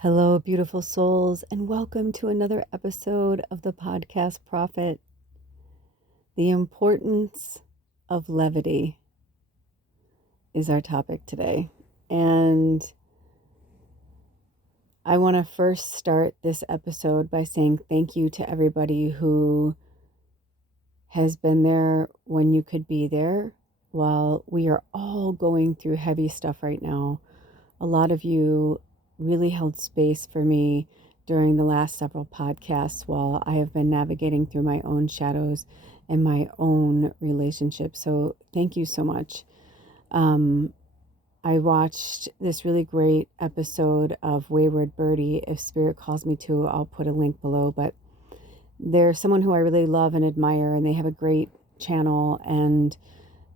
Hello, beautiful souls, and welcome to another episode of the podcast Prophet. The importance of levity is our topic today. And I want to first start this episode by saying thank you to everybody who has been there when you could be there while we are all going through heavy stuff right now. A lot of you really held space for me during the last several podcasts while I have been navigating through my own shadows and my own relationship. So thank you so much. I watched this really great episode of Wayward Birdie. If Spirit calls me to, I'll put a link below. But they're someone who I really love and admire, and they have a great channel, and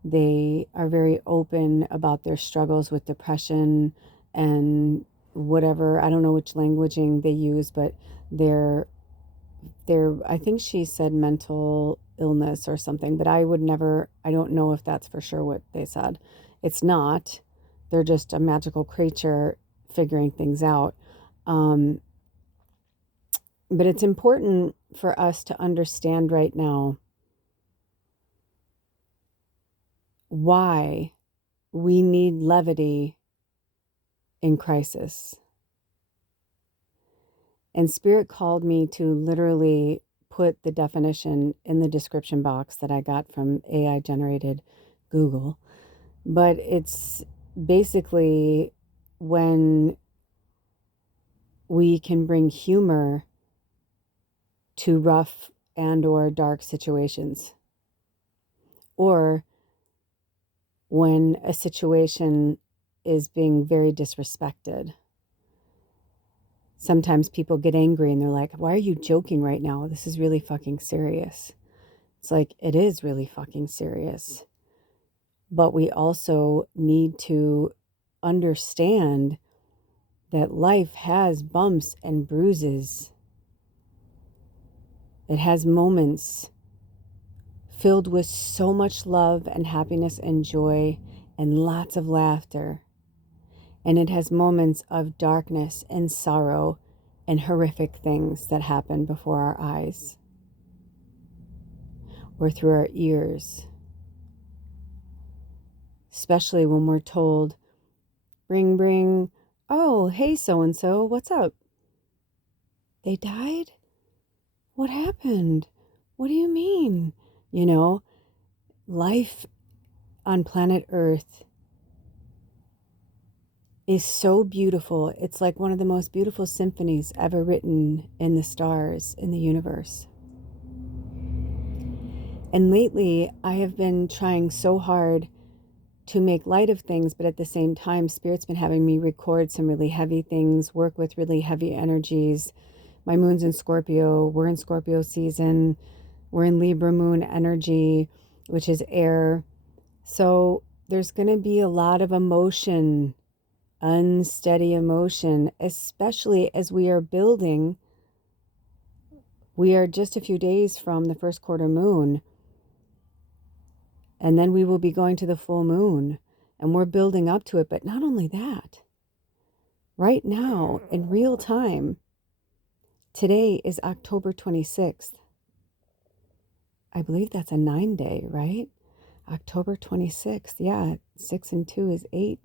they are very open about their struggles with depression and whatever. I don't know which languaging they use, but they're I think she said mental illness or something, but I don't know if that's for sure what they said. It's not. They're just a magical creature figuring things out. But it's important for us to understand right now why we need levity in crisis. And Spirit called me to literally put the definition in the description box that I got from AI generated Google. But it's basically when we can bring humor to rough and or dark situations, or when a situation is being very disrespected. Sometimes people get angry and they're like, why are you joking right now? This is really fucking serious. It's like, it is really fucking serious. But we also need to understand that life has bumps and bruises. It has moments filled with so much love and happiness and joy and lots of laughter. And it has moments of darkness and sorrow and horrific things that happen before our eyes or through our ears. Especially when we're told, bring, oh, hey, so-and-so, what's up? They died? What happened? What do you mean? You know, life on planet Earth is so beautiful. It's like one of the most beautiful symphonies ever written in the stars, in the universe. And lately, I have been trying so hard to make light of things, but at the same time, Spirit's been having me record some really heavy things, work with really heavy energies. My moon's in Scorpio. We're in Scorpio season. We're in Libra moon energy, which is air. So there's going to be a lot of emotion, unsteady emotion, especially as we are building. We are just a few days from the first quarter moon, and then we will be going to the full moon, and we're building up to it. But not only that, right now in real time, today is October 26th. I believe that's a 9-day, right? October 26th. Yeah, 6 and 2 is 8.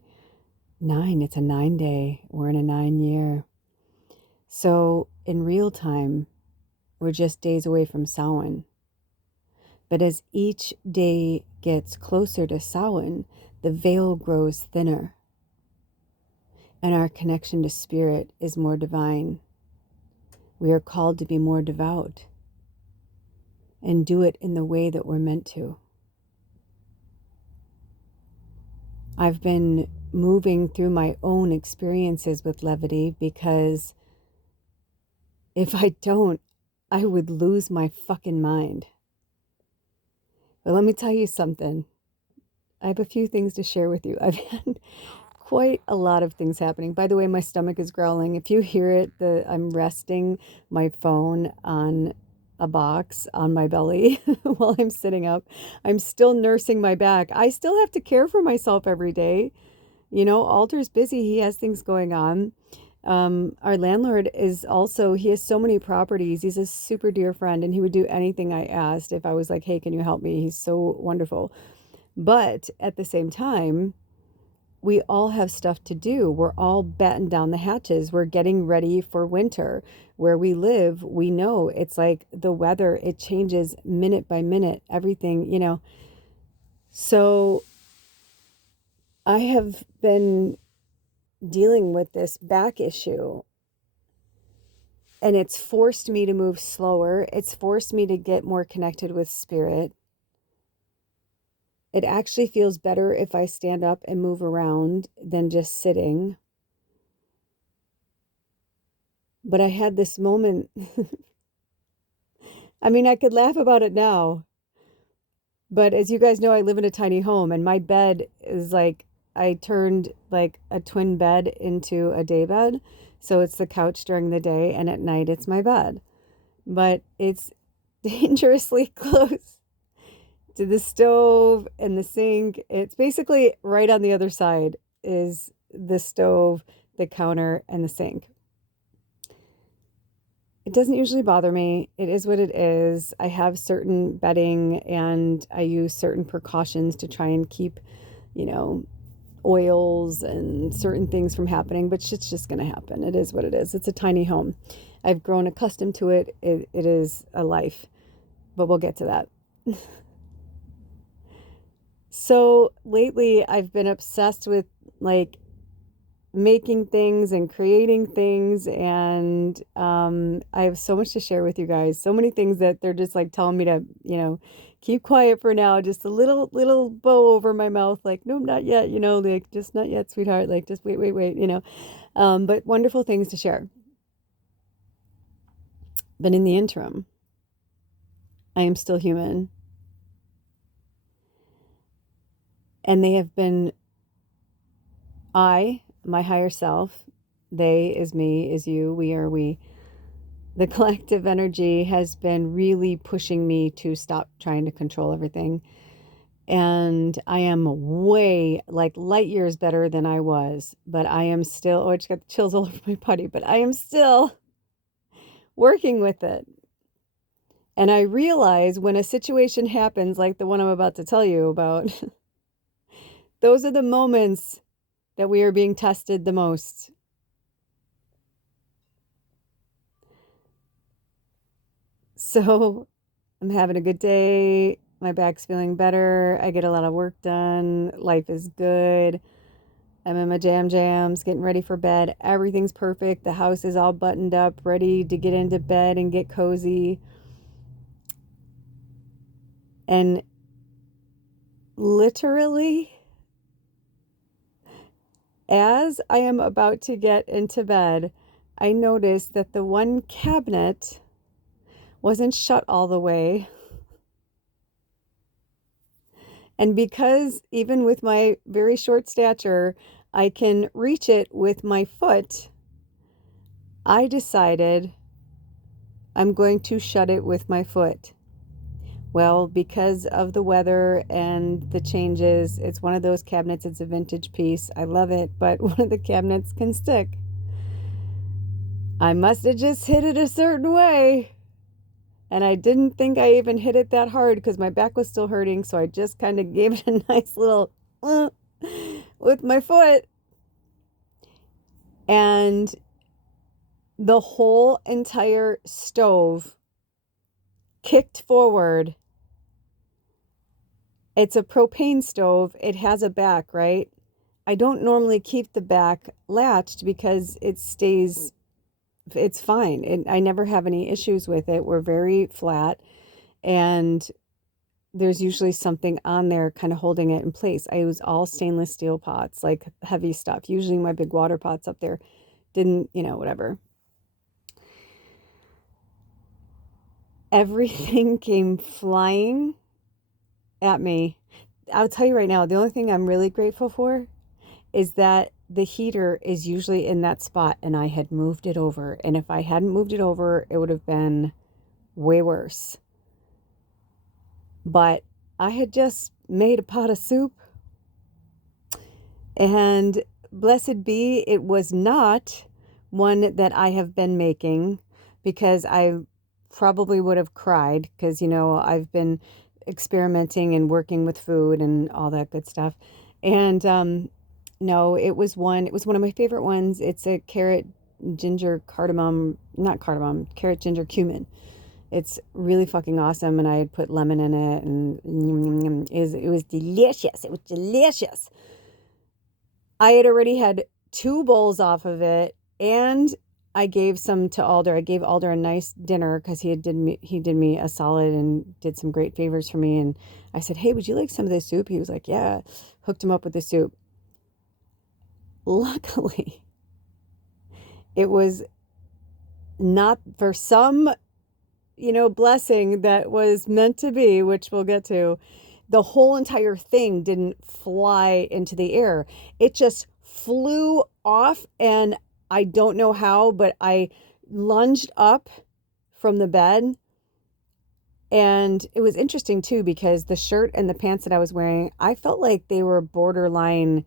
9, it's a 9-day. We're in a 9-year. So in real time, we're just days away from Samhain. But as each day gets closer to Samhain, the veil grows thinner. And our connection to Spirit is more divine. We are called to be more devout and do it in the way that we're meant to. I've been moving through my own experiences with levity because if I don't, I would lose my fucking mind. But let me tell you something. I have a few things to share with you. I've had quite a lot of things happening. By the way, my stomach is growling. If you hear it, I'm resting my phone on a box on my belly while I'm sitting up. I'm still nursing my back. I still have to care for myself every day. You know, Alter's busy. He has things going on. Our landlord is also, he has so many properties. He's a super dear friend, and he would do anything I asked if I was like, hey, can you help me? He's so wonderful. But at the same time, we all have stuff to do. We're all batten down the hatches. We're getting ready for winter. Where we live, we know it's like the weather, it changes minute by minute, everything, you know. So I have been dealing with this back issue, and it's forced me to move slower. It's forced me to get more connected with spirit. It actually feels better if I stand up and move around than just sitting. But I had this moment. I mean, I could laugh about it now. But as you guys know, I live in a tiny home, and my bed is like, I turned like a twin bed into a day bed. So it's the couch during the day, and at night it's my bed. But it's dangerously close to the stove and the sink. It's basically right on the other side is the stove, the counter, and the sink. It doesn't usually bother me. It is what it is. I have certain bedding, and I use certain precautions to try and keep, you know, oils and certain things from happening, but shit's just going to happen. It is what it is. It's a tiny home. I've grown accustomed to it. It is a life, but we'll get to that. So lately I've been obsessed with like making things and creating things, and I have so much to share with you guys, so many things that they're just like telling me to, you know, keep quiet for now, just a little bow over my mouth, like, no, not yet, you know, like, just not yet, sweetheart, like, just wait, you know. But wonderful things to share. But in the interim, I am still human, and they have been, my higher self, they is me, is you, we are we. The collective energy has been really pushing me to stop trying to control everything. And I am way, like, light years better than I was, but I am still, oh, I just got the chills all over my body, but I am still working with it. And I realize when a situation happens like the one I'm about to tell you about, those are the moments that we are being tested the most. So I'm having a good day. My back's feeling better. I get a lot of work done. Life is good. I'm in my jams, getting ready for bed. Everything's perfect. The house is all buttoned up, ready to get into bed and get cozy. And literally, as I am about to get into bed, I noticed that the one cabinet wasn't shut all the way. And because even with my very short stature, I can reach it with my foot, I decided I'm going to shut it with my foot. Well, because of the weather and the changes, it's one of those cabinets, it's a vintage piece. I love it, but one of the cabinets can stick. I must have just hit it a certain way. And I didn't think I even hit it that hard because my back was still hurting. So I just kind of gave it a nice little with my foot. And the whole entire stove kicked forward. It's a propane stove. It has a back, right? I don't normally keep the back latched because it stays, it's fine. I never have any issues with it. We're very flat, and there's usually something on there kind of holding it in place. I use all stainless steel pots, like heavy stuff. Usually my big water pots up there didn't, you know, whatever. Everything came flying at me. I'll tell you right now, the only thing I'm really grateful for is that the heater is usually in that spot, and I had moved it over. And if I hadn't moved it over, it would have been way worse. But I had just made a pot of soup, and blessed be, it was not one that I have been making because I probably would have cried because, I've been experimenting and working with food and all that good stuff. And no, it was one of my favorite ones. It's a carrot, ginger, cardamom, not cardamom, carrot, ginger, cumin. It's really fucking awesome. And I had put lemon in it and it was delicious. It was delicious. I had already had 2 bowls off of it, and I gave some to Alder. I gave Alder a nice dinner because he did me a solid and did some great favors for me. And I said, "Hey, would you like some of this soup?" He was like, "Yeah." Hooked him up with the soup. Luckily, it was not for some, blessing that was meant to be, which we'll get to. The whole entire thing didn't fly into the air. It just flew off, and I don't know how, but I lunged up from the bed. And it was interesting too, because the shirt and the pants that I was wearing, I felt like they were borderline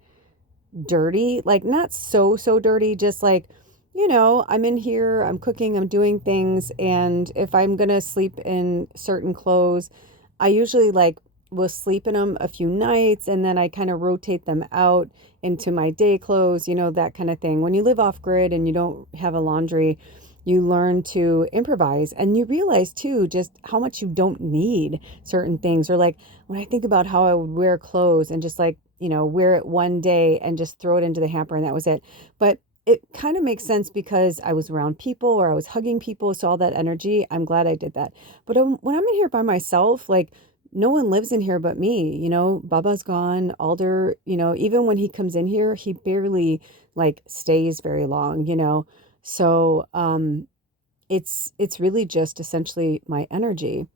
dirty, like not so dirty, just like, I'm in here, I'm cooking, I'm doing things, and if I'm gonna sleep in certain clothes, I usually like will sleep in them a few nights, and then I kind of rotate them out into my day clothes, that kind of thing. When you live off grid and you don't have a laundry, you learn to improvise, and you realize too just how much you don't need certain things. Or like when I think about how I would wear clothes and just like, wear it one day and just throw it into the hamper and that was it. But it kind of makes sense because I was around people or I was hugging people. So all that energy, I'm glad I did that. But when I'm in here by myself, like no one lives in here but me, Baba's gone, Alder, even when he comes in here, he barely like stays very long, So it's really just essentially my energy.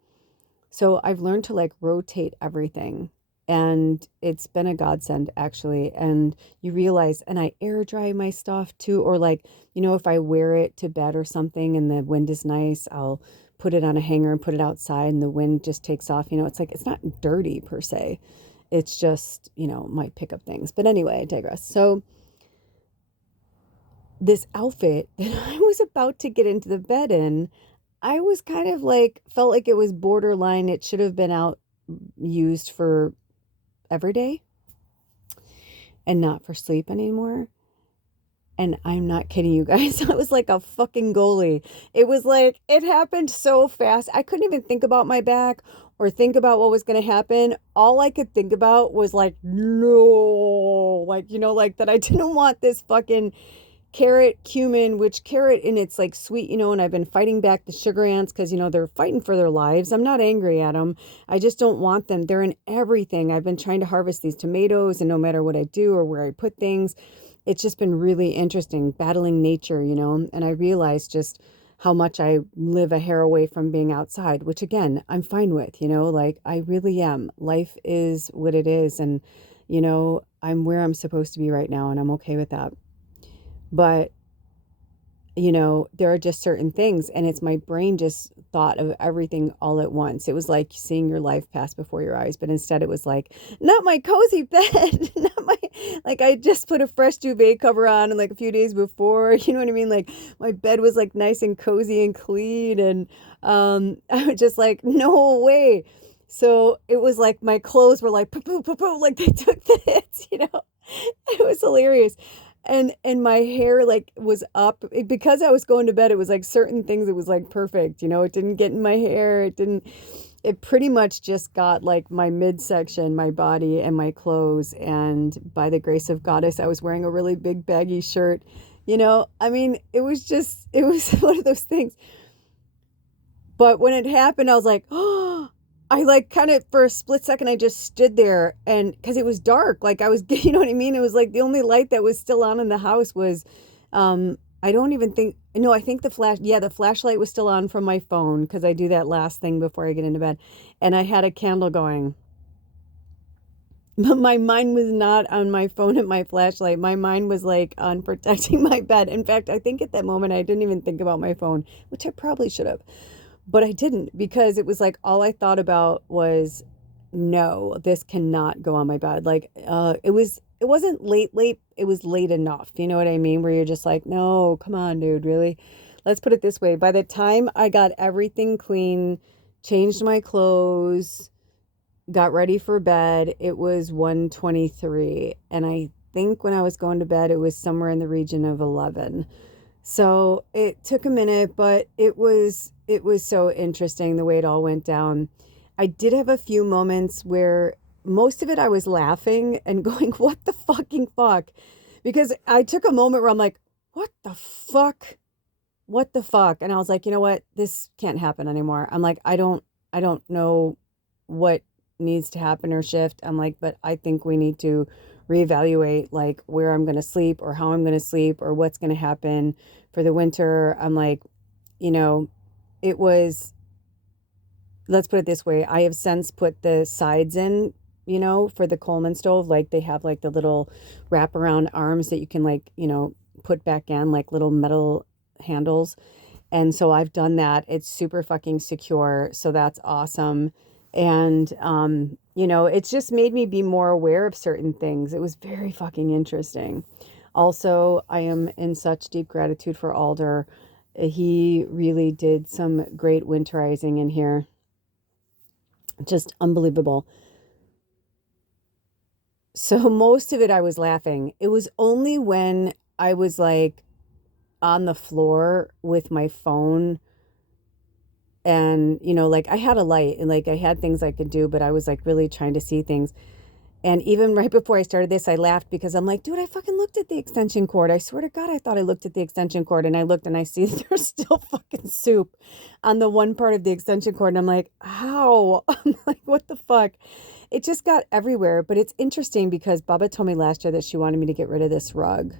So I've learned to like rotate everything, and it's been a godsend actually. And you realize, and I air dry my stuff too, or like, if I wear it to bed or something and the wind is nice, I'll put it on a hanger and put it outside and the wind just takes off. It's like, it's not dirty per se. It's just, might pick up things. But anyway, I digress. So this outfit that I was about to get into the bed in, I was kind of like, felt like it was borderline. It should have been out used for every day and not for sleep anymore. And I'm not kidding you guys. I was like a fucking goalie. It was like, it happened so fast. I couldn't even think about my back or think about what was going to happen. All I could think about was like, no, like, like that I didn't want this fucking carrot, cumin, which carrot in it's like sweet, and I've been fighting back the sugar ants because, they're fighting for their lives. I'm not angry at them. I just don't want them. They're in everything. I've been trying to harvest these tomatoes, and no matter what I do or where I put things, it's just been really interesting battling nature, and I realized just how much I live a hair away from being outside, which again, I'm fine with, like I really am. Life is what it is. And, I'm where I'm supposed to be right now, and I'm okay with that. But, there are just certain things, and it's my brain just thought of everything all at once. It was like seeing your life pass before your eyes, but instead it was like, not my cozy bed, like I just put a fresh duvet cover on and like a few days before, you know what I mean? Like my bed was like nice and cozy and clean, and I was just like, no way. So it was like my clothes were like, poo, like they took the hits, It was hilarious. And my hair like was up because I was going to bed. It was like certain things. It was like perfect. It didn't get in my hair. It pretty much just got like my midsection, my body and my clothes. And by the grace of Goddess, I was wearing a really big baggy shirt. I mean, it was one of those things. But when it happened, I was like, oh, I like kind of for a split second, I just stood there, and because it was dark, like I was, you know what I mean? It was like the only light that was still on in the house was, I don't even think, no, I think the flashlight was still on from my phone because I do that last thing before I get into bed. And I had a candle going, but my mind was not on my phone and my flashlight. My mind was like on protecting my bed. In fact, I think at that moment, I didn't even think about my phone, which I probably should have. But I didn't, because it was like all I thought about was, no, this cannot go on my bed. Like it was it wasn't late, it was late enough. You know what I mean? Where you're just like, no, come on, dude, really? Let's put it this way. By the time I got everything clean, changed my clothes, got ready for bed, it was 1:23. And I think when I was going to bed, it was somewhere in the region of 11. So it took a minute, but it was so interesting the way it all went down. I did have a few moments where most of it I was laughing and going, what the fucking fuck? Because I took a moment where I'm like, what the fuck? What the fuck? And I was like, you know what? This can't happen anymore. I'm like, I don't know what needs to happen or shift. I'm like, but I think we need to reevaluate like where I'm going to sleep or how I'm going to sleep or what's going to happen for the winter. I'm like, you know, it was, let's put it this way. I have since put the sides in, for the Coleman stove. Like they have like the little wraparound arms that you can like, put back in like little metal handles. And so I've done that. It's super fucking secure. So that's awesome. And, it's just made me be more aware of certain things. It was very fucking interesting. Also, I am in such deep gratitude for Alder. He really did some great winterizing in here. Just unbelievable. So most of it I was laughing. It was only when I was like on the floor with my phone and like I had a light and like I had things I could do, but I was like really trying to see things. And even right before I started this, I laughed because I'm like, dude, I fucking looked at the extension cord. I swear to God, I thought I looked at the extension cord, and I looked and I see there's still fucking soup on the one part of the extension cord. And I'm like, how? I'm like, what the fuck? It just got everywhere. But it's interesting because Baba told me last year that she wanted me to get rid of this rug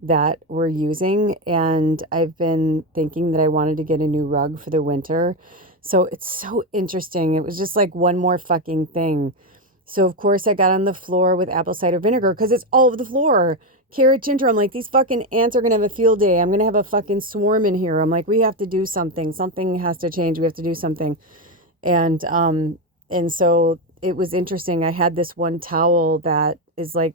that we're using. And I've been thinking that I wanted to get a new rug for the winter. So it's so interesting. It was just like one more fucking thing. So of course I got on the floor with apple cider vinegar because it's all over the floor. Carrot ginger. I'm like, these fucking ants are gonna have a field day. I'm gonna have a fucking swarm in here. I'm like, we have to do something. Something has to change. We have to do something. And so it was interesting. I had this one towel that is like,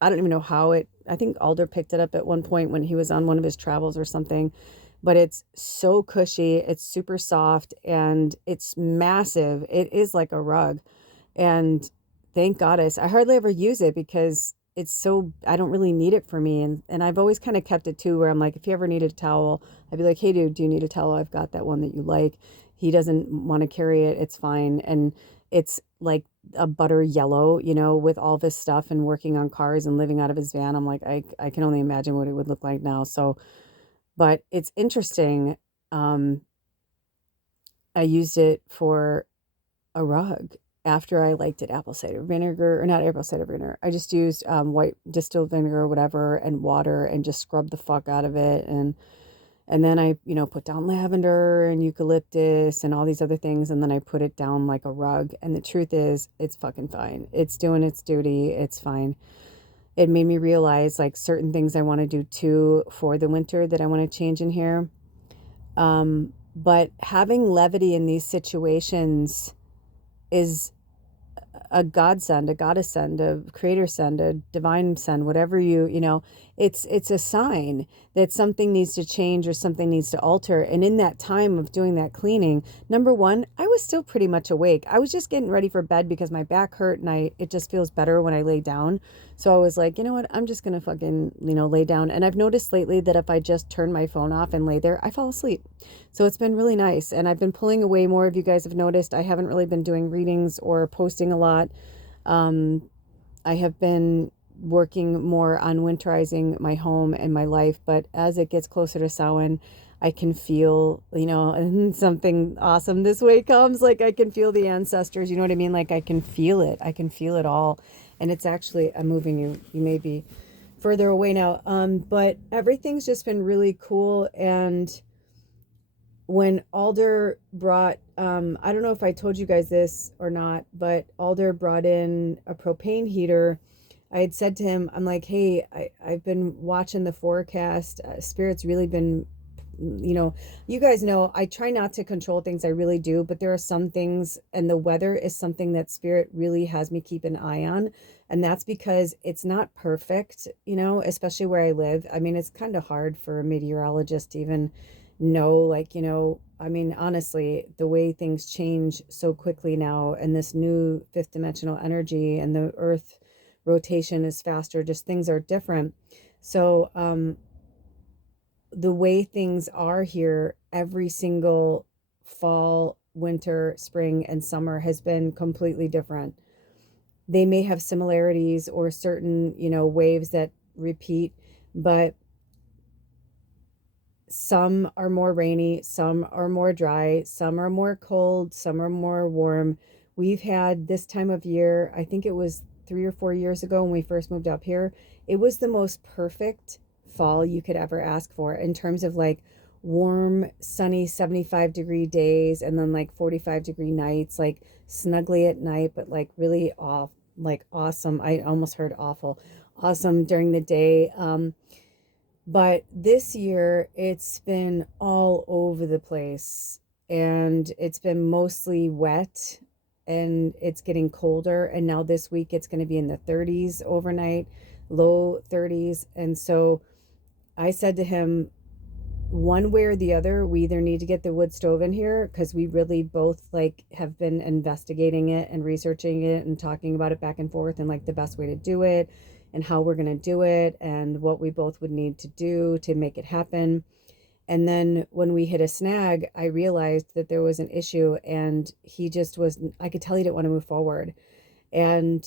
I don't even know how I think Alder picked it up at one point when he was on one of his travels or something. But it's so cushy. It's super soft and it's massive. It is like a rug. And thank goddess, I hardly ever use it because I don't really need it for me. And I've always kind of kept it too, where I'm like, if you ever need a towel, I'd be like, hey dude, do you need a towel? I've got that one that you like. He doesn't want to carry it. It's fine. And it's like a butter yellow, with all this stuff and working on cars and living out of his van. I'm like, I can only imagine what it would look like now. So, but it's interesting. I used it for a rug after I liked it apple cider vinegar, or not apple cider vinegar. I just used white distilled vinegar or whatever and water and just scrubbed the fuck out of it. And then I, put down lavender and eucalyptus and all these other things. And then I put it down like a rug. And the truth is, it's fucking fine. It's doing its duty. It's fine. It made me realize like certain things I want to do too for the winter that I want to change in here. But having levity in these situations is a godsend, a goddess send, a creator send, a divine send, whatever it's a sign that something needs to change or something needs to alter. And in that time of doing that cleaning, number one, I was still pretty much awake. I was just getting ready for bed because my back hurt and it just feels better when I lay down. So I was like, you know what, I'm just going to fucking, lay down. And I've noticed lately that if I just turn my phone off and lay there, I fall asleep. So it's been really nice. And I've been pulling away more. If you guys have noticed, I haven't really been doing readings or posting a lot. I have been working more on winterizing my home and my life, but as it gets closer to Samhain, I can feel, and something awesome this way comes, like I can feel the ancestors, you know what I mean? Like I can feel it. I can feel it all. And it's actually, I'm moving you. You may be further away now. But everything's just been really cool. And when Alder brought, I don't know if I told you guys this or not, but Alder brought in a propane heater. I had said to him, I'm like, hey, I've been watching the forecast. Spirit's really been, you know, you guys know I try not to control things. I really do. But there are some things, and the weather is something that Spirit really has me keep an eye on. And that's because it's not perfect, you know, especially where I live. I mean, it's kind of hard for a meteorologist to even know, like, you know, I mean, honestly, the way things change so quickly now, and this new fifth dimensional energy, and the earth rotation is faster, just things are different. So, the way things are here, every single fall, winter, spring, and summer has been completely different. They may have similarities or certain, you know, waves that repeat, but some are more rainy, some are more dry, some are more cold, some are more warm. We've had this time of year, I think it was 3 or 4 years ago when we first moved up here, it was the most perfect fall you could ever ask for in terms of like warm, sunny 75-degree days, and then like 45-degree nights, like snuggly at night, but like really off, like awesome. I almost heard awful. Awesome during the day. But this year, it's been all over the place, and it's been mostly wet, and it's getting colder. And now this week, it's going to be in the 30s overnight, low 30s. And so I said to him, one way or the other, we either need to get the wood stove in here, because we really both like have been investigating it and researching it and talking about it back and forth, and like the best way to do it and how we're going to do it and what we both would need to do to make it happen. And then when we hit a snag, I realized that there was an issue, and he just was, I could tell he didn't want to move forward. And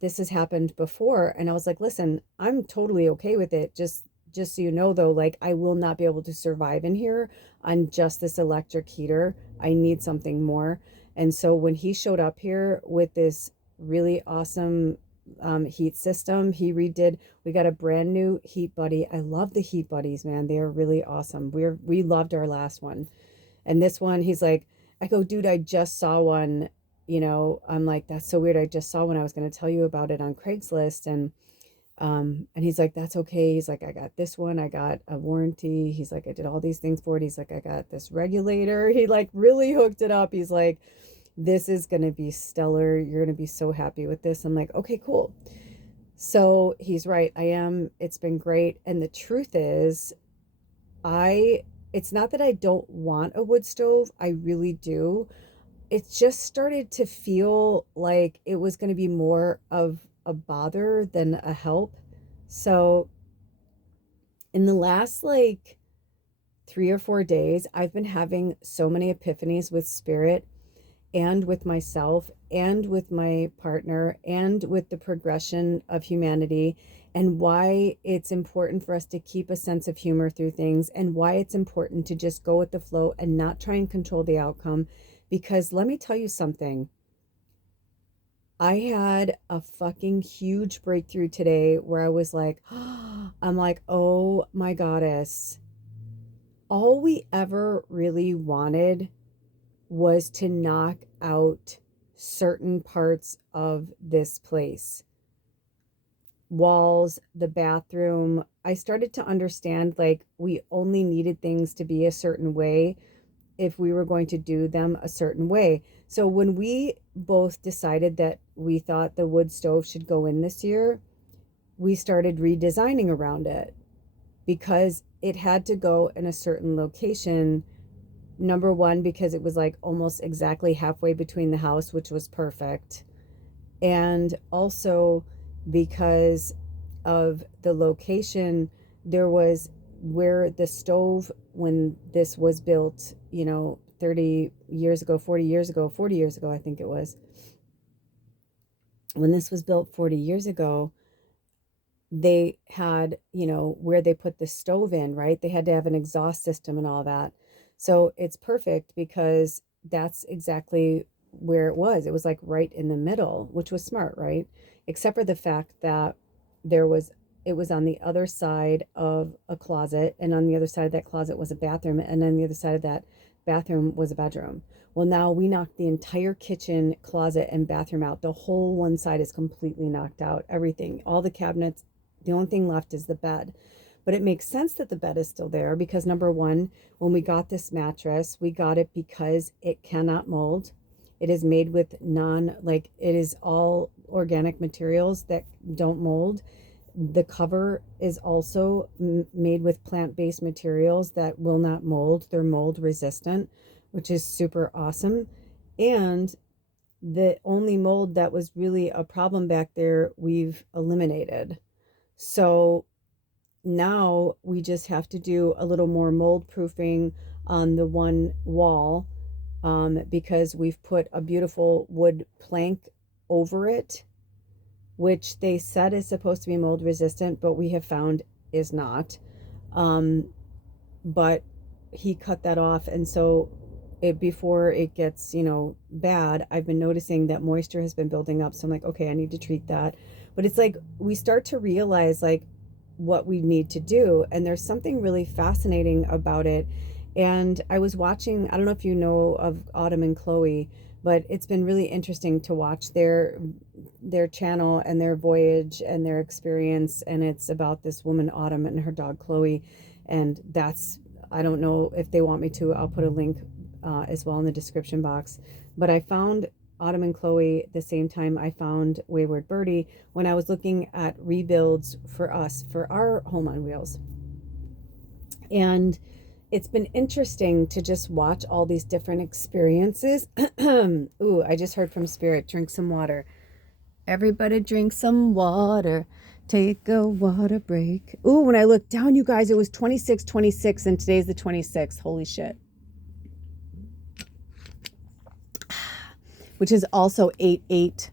this has happened before. And I was like, listen, I'm totally okay with it. Just so you know, though, like I will not be able to survive in here on just this electric heater. I need something more. And so when he showed up here with this really awesome heat system, we got a brand new heat buddy. I love the heat buddies, man. They are really awesome. We loved our last one. And this one, he's like, I go, dude, I just saw one, you know, I'm like, that's so weird. I just saw one. I was going to tell you about it on Craigslist. And he's like, that's okay. He's like, I got this one. I got a warranty. He's like, I did all these things for it. He's like, I got this regulator. He like really hooked it up. He's like, this is going to be stellar. You're going to be so happy with this. I'm like, okay, cool. So he's right. I am. It's been great. And the truth is, it's not that I don't want a wood stove. I really do. It's just started to feel like it was going to be more of a bother than a help. So in the last like 3 or 4 days, I've been having so many epiphanies with Spirit, and with myself, and with my partner, and with the progression of humanity, and why it's important for us to keep a sense of humor through things, and why it's important to just go with the flow and not try and control the outcome. Because let me tell you something. I had a fucking huge breakthrough today where I was like, I'm like, oh my goddess. All we ever really wanted was to knock out certain parts of this place. Walls, the bathroom. I started to understand like we only needed things to be a certain way if we were going to do them a certain way. So when we both decided that we thought the wood stove should go in this year, we started redesigning around it because it had to go in a certain location. Number one, because it was like almost exactly halfway between the house, which was perfect. And also because of the location, there was where the stove, when this was built, you know, 30 years ago, 40 years ago, 40 years ago, I think it was. When this was built 40 years ago, they had, you know, where they put the stove in, right? They had to have an exhaust system and all that. So it's perfect because that's exactly where it was. It was like right in the middle, which was smart, right? Except for the fact that it was on the other side of a closet, and on the other side of that closet was a bathroom, and on the other side of that bathroom was a bedroom. Well, now we knocked the entire kitchen, closet, and bathroom out. The whole one side is completely knocked out. Everything, all the cabinets. The only thing left is the bed. But it makes sense that the bed is still there because number one, when we got this mattress, we got it because it cannot mold. It is made with it is all organic materials that don't mold. The cover is also made with plant-based materials that will not mold. They're mold resistant, which is super awesome. And the only mold that was really a problem back there, we've eliminated. So now we just have to do a little more mold proofing on the one wall, because we've put a beautiful wood plank over it, which they said is supposed to be mold resistant, but we have found is not. But he cut that off, and so before it gets, bad, I've been noticing that moisture has been building up. So I'm like, okay, I need to treat that. But it's like we start to realize like what we need to do, and there's something really fascinating about it. And I was watching, I don't know if you know of Autumn and Chloe, but it's been really interesting to watch their channel and their voyage and their experience. And it's about this woman Autumn and her dog Chloe. And I don't know if they want me to, I'll put a link as well in the description box. But I found Autumn and Chloe the same time I found Wayward Birdie when I was looking at rebuilds for us for our home on wheels. And it's been interesting to just watch all these different experiences. Ooh, I just heard from Spirit, drink some water. Everybody drink some water. Take a water break. Ooh, when I looked down, you guys, it was 26, and today's the 26th. Holy shit. Which is also 8/8.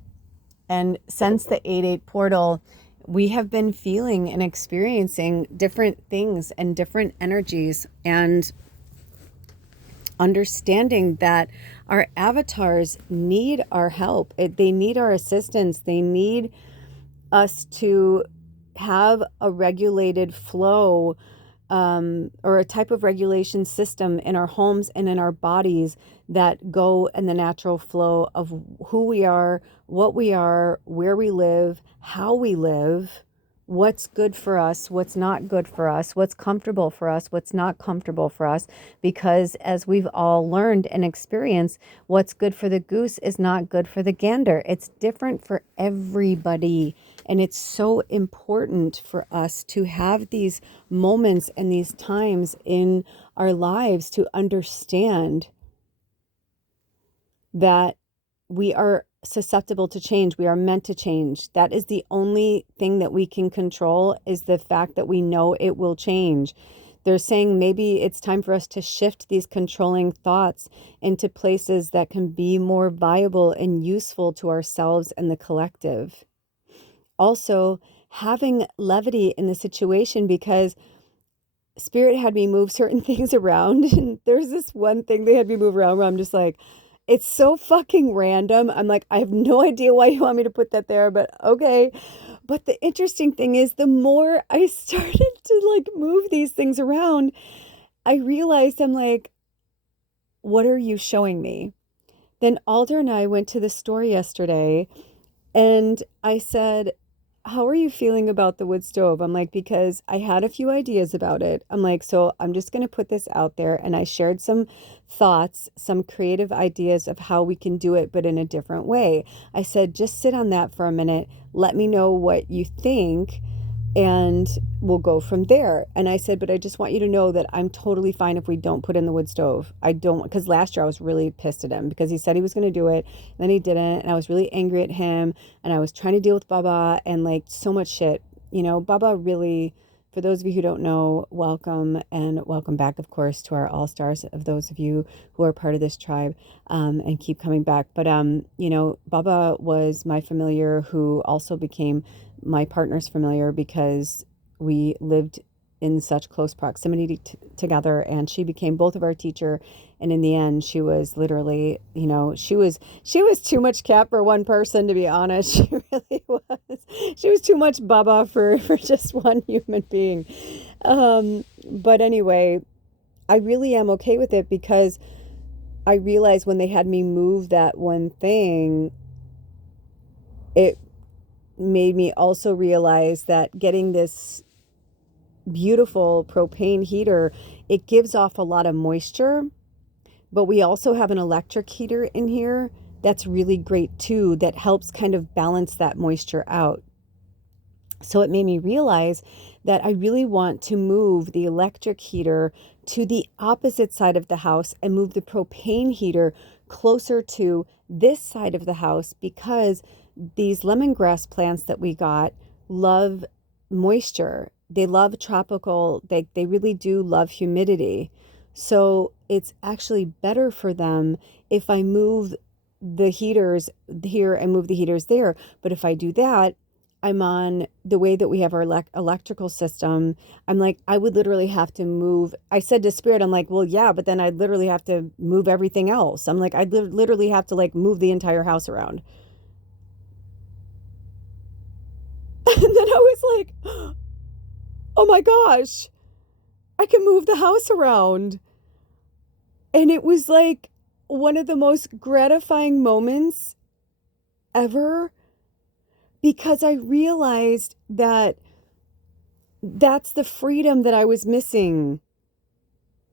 And since the 8/8 portal, we have been feeling and experiencing different things and different energies, and understanding that our avatars need our help. They need our assistance. They need us to have a regulated flow, or a type of regulation system in our homes and in our bodies that go in the natural flow of who we are, what we are, where we live, how we live, what's good for us, what's not good for us, what's comfortable for us, what's not comfortable for us. Because as we've all learned and experienced, what's good for the goose is not good for the gander. It's different for everybody. And it's so important for us to have these moments and these times in our lives to understand that we are susceptible to change. We are meant to change. That is the only thing that we can control, is the fact that we know it will change. They're saying maybe it's time for us to shift these controlling thoughts into places that can be more viable and useful to ourselves and the collective. Also, having levity in the situation, because Spirit had me move certain things around, and there's this one thing they had me move around where I'm just like, it's so fucking random. I'm like, I have no idea why you want me to put that there, but okay. But the interesting thing is, the more I started to like move these things around, I realized, I'm like, what are you showing me? Then Alder and I went to the store yesterday, and I said, how are you feeling about the wood stove? I'm like, because I had a few ideas about it. I'm like, so I'm just going to put this out there. And I shared some thoughts, some creative ideas of how we can do it, but in a different way. I said, just sit on that for a minute. Let me know what you think, and we'll go from there. And I said, but I just want you to know that I'm totally fine if we don't put in the wood stove. I don't, because last year I was really pissed at him because he said he was going to do it, and then he didn't, and I was really angry at him, and I was trying to deal with Baba and like so much shit. Baba really, for those of you who don't know, welcome, and welcome back, of course, to our all-stars, of those of you who are part of this tribe, and keep coming back. But Baba was my familiar, who also became my partner's familiar, because we lived in such close proximity together, and she became both of our teacher. And in the end, she was literally, she was too much cat for one person, to be honest. She really was. She was too much Baba for just one human being. But anyway, I really am okay with it, because I realized when they had me move that one thing, it made me also realize that getting this beautiful propane heater, it gives off a lot of moisture, but we also have an electric heater in here that's really great too, that helps kind of balance that moisture out. So it made me realize that I really want to move the electric heater to the opposite side of the house and move the propane heater closer to this side of the house, because these lemongrass plants that we got love moisture. They love tropical, they really do love humidity. So it's actually better for them if I move the heaters here and move the heaters there. But if I do that, I'm on the way that we have our electrical system. I'm like, I would literally have to move. I said to Spirit, I'm like, well, yeah, but then I'd literally have to move everything else. I'm like, I'd literally have to like move the entire house around. And then I was like, oh my gosh, I can move the house around. And it was like one of the most gratifying moments ever, because I realized that that's the freedom that I was missing.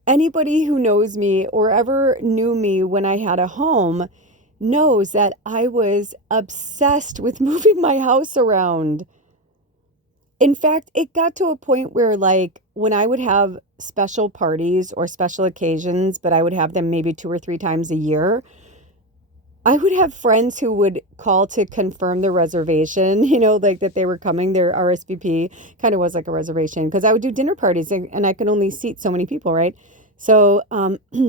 Anybody who knows me or ever knew me when I had a home knows that I was obsessed with moving my house around. In fact, it got to a point where, like, when I would have special parties or special occasions, but I would have them maybe 2 or 3 times a year, I would have friends who would call to confirm the reservation, like that they were coming. Their RSVP kind of was like a reservation, because I would do dinner parties and I could only seat so many people, right? So,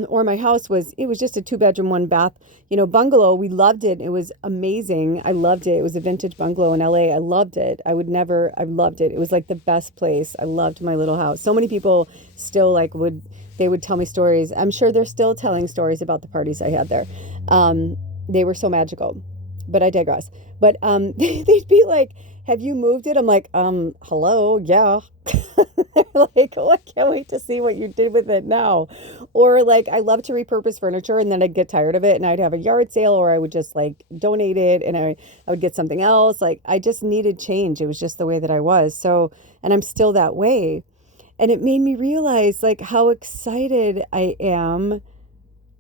or my house it was just a 2-bedroom, 1-bath, bungalow. We loved it. It was amazing. I loved it. It was a vintage bungalow in LA. I loved it. I loved it. It was like the best place. I loved my little house. So many people still they would tell me stories. I'm sure they're still telling stories about the parties I had there. They were so magical, but I digress. But they'd be like, have you moved it? I'm like, hello, yeah. They're like, oh, I can't wait to see what you did with it now. Or like, I love to repurpose furniture, and then I'd get tired of it and I'd have a yard sale, or I would just like donate it, and I would get something else. Like, I just needed change. It was just the way that I was. So, and I'm still that way. And it made me realize like how excited I am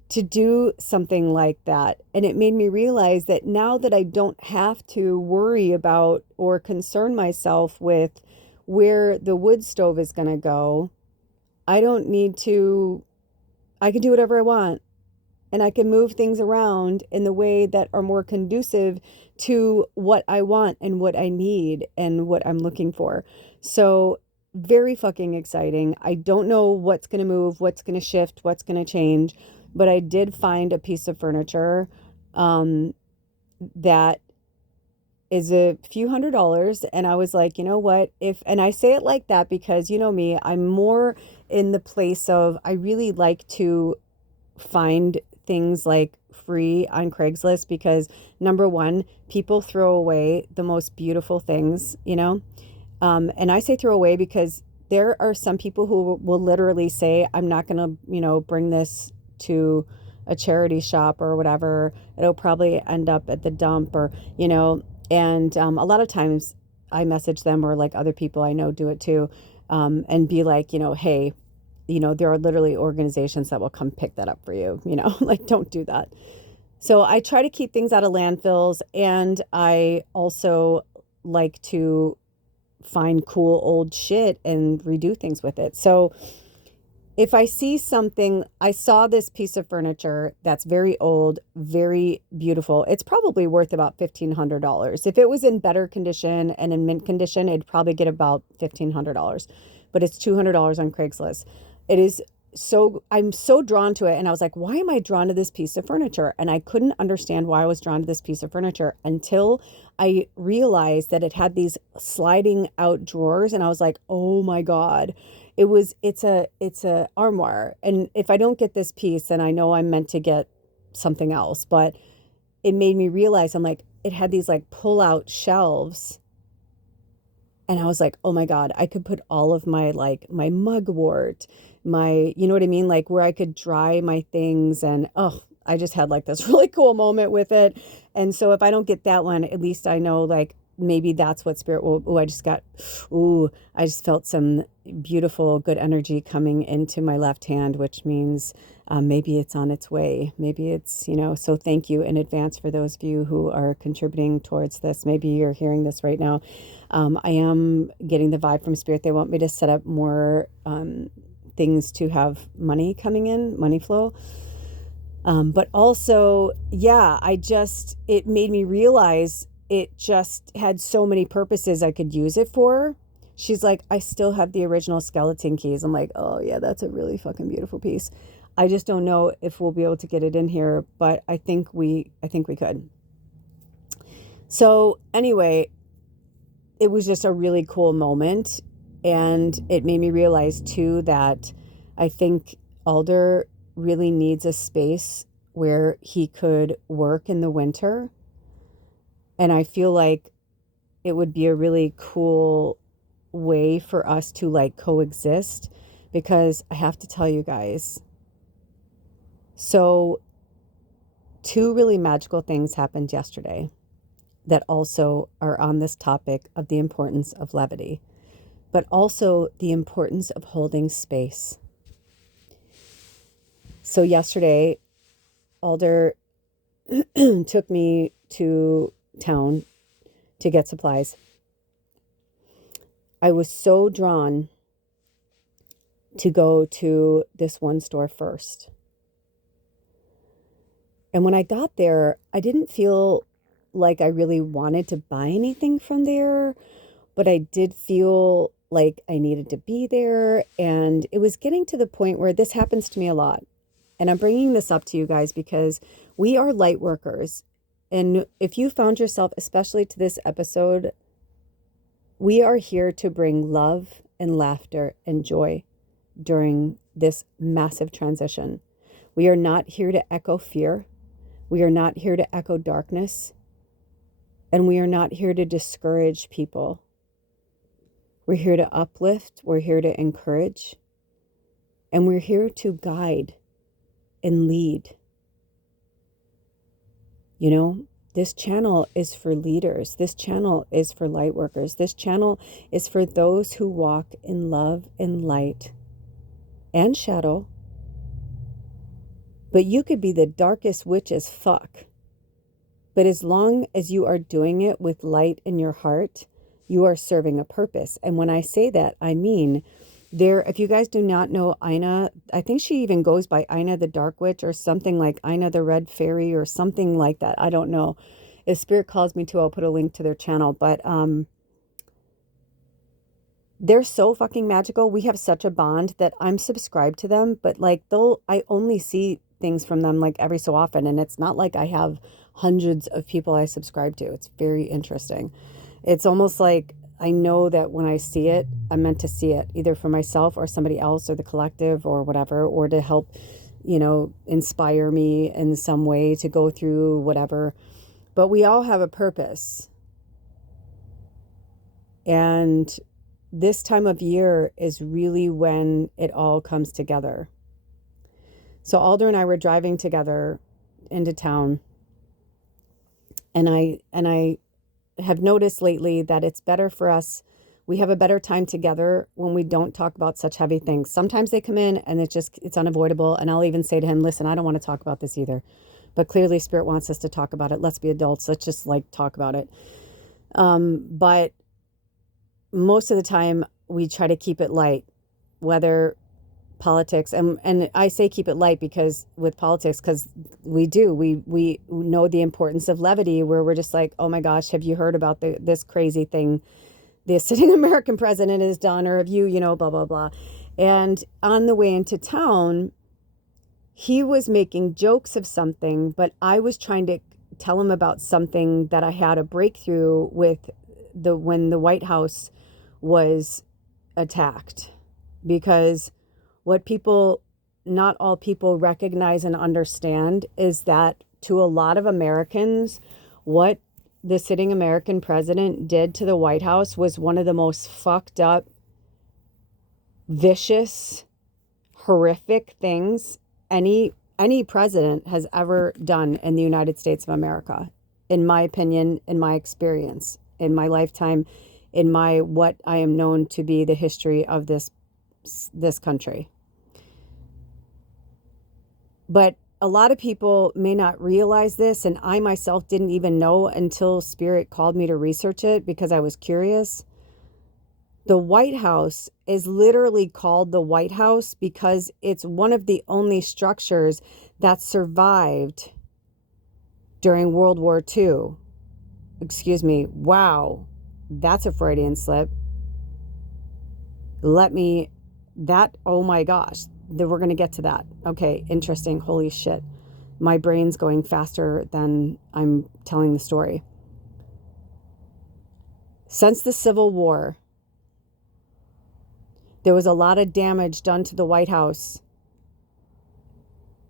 to do something like that. And it made me realize that now that I don't have to worry about or concern myself with where the wood stove is going to go, I don't need to, I can do whatever I want. And I can move things around in the way that are more conducive to what I want and what I need and what I'm looking for. So very fucking exciting. I don't know what's going to move, what's going to shift, what's going to change. But I did find a piece of furniture that is a few $100s. And I was like, you know what? And I say it like that because, you know me, I'm more in the place of, I really like to find things like free on Craigslist, because number one, people throw away the most beautiful things, and I say throw away because there are some people who will literally say, I'm not going to, bring this to a charity shop or whatever. It'll probably end up at the dump, or, and a lot of times I message them, or like other people I know do it too, and be like, hey, there are literally organizations that will come pick that up for you, like, don't do that. So I try to keep things out of landfills, and I also like to find cool old shit and redo things with it. So if I see something, I saw this piece of furniture that's very old, very beautiful. It's probably worth about $1,500. If it was in better condition and in mint condition, it'd probably get about $1,500. But it's $200 on Craigslist. It is I'm so drawn to it. And I was like, why am I drawn to this piece of furniture? And I couldn't understand why I was drawn to this piece of furniture until I realized that it had these sliding out drawers. And I was like, oh my God. It's a armoire. And if I don't get this piece, then I know I'm meant to get something else. But it made me realize, I'm like, it had these like pull out shelves. And I was like, oh my God, I could put all of my mugwort, you know what I mean? Like where I could dry my things. And I just had like this really cool moment with it. And so if I don't get that one, at least I know like maybe that's what spirit will, I just felt some, beautiful, good energy coming into my left hand, which means maybe it's on its way. Maybe it's, so thank you in advance for those of you who are contributing towards this. Maybe you're hearing this right now. I am getting the vibe from Spirit. They want me to set up more things to have money coming in, money flow. But also, yeah, it made me realize it just had so many purposes I could use it for. She's like, I still have the original skeleton keys. I'm like, oh yeah, that's a really fucking beautiful piece. I just don't know if we'll be able to get it in here, but I think we could. So anyway, it was just a really cool moment. And it made me realize too that I think Alder really needs a space where he could work in the winter. And I feel like it would be a really cool way for us to like coexist, because I have to tell you guys, so 2 really magical things happened yesterday that also are on this topic of the importance of levity, but also the importance of holding space. So yesterday, Alder took me to town to get supplies. I was so drawn to go to this one store first. And when I got there, I didn't feel like I really wanted to buy anything from there, but I did feel like I needed to be there. And it was getting to the point where this happens to me a lot. And I'm bringing this up to you guys because we are light workers. And if you found yourself, especially to this episode, we are here to bring love and laughter and joy during this massive transition. We are not here to echo fear. We are not here to echo darkness. And we are not here to discourage people. We're here to uplift. We're here to encourage. And we're here to guide and lead. This channel is for leaders. This channel is for light workers. This channel is for those who walk in love and light and shadow. But you could be the darkest witch as fuck. But as long as you are doing it with light in your heart, you are serving a purpose. And when I say that, I mean, if you guys do not know Ina, I think she even goes by Ina the Dark Witch or something like Ina the Red Fairy or something like that. I don't know. If Spirit calls me to, I'll put a link to their channel. But they're so fucking magical. We have such a bond that I'm subscribed to them. But like I only see things from them like every so often. And it's not like I have hundreds of people I subscribe to. It's very interesting. It's almost like I know that when I see it, I'm meant to see it either for myself or somebody else or the collective or whatever, or to help, inspire me in some way to go through whatever. But we all have a purpose. And this time of year is really when it all comes together. So Alder and I were driving together into town. And I have noticed lately that it's better for us. We have a better time together when we don't talk about such heavy things. Sometimes they come in and it's unavoidable. And I'll even say to him, listen, I don't want to talk about this either. But clearly Spirit wants us to talk about it. Let's be adults. Let's just talk about it. But most of the time we try to keep it light, whether politics, and I say keep it light because with politics, because we know the importance of levity, where we're just like, oh my gosh, have you heard about this crazy thing the sitting American president has done, or have you, blah, blah, blah. And on the way into town, he was making jokes of something, but I was trying to tell him about something that I had a breakthrough with when the White House was attacked, because what not all people recognize and understand is that to a lot of Americans, what the sitting American president did to the White House was one of the most fucked up, vicious, horrific things any president has ever done in the United States of America, in my opinion, in my experience, in my lifetime, in what I am known to be the history of this this country. But a lot of people may not realize this, and I myself didn't even know until Spirit called me to research it because I was curious. The White House is literally called the White House because it's one of the only structures that survived during World War II. Excuse me. Wow. That's a Freudian slip. Oh my gosh. We're going to get to that. Okay, interesting. Holy shit. My brain's going faster than I'm telling the story. Since the Civil War, there was a lot of damage done to the White House,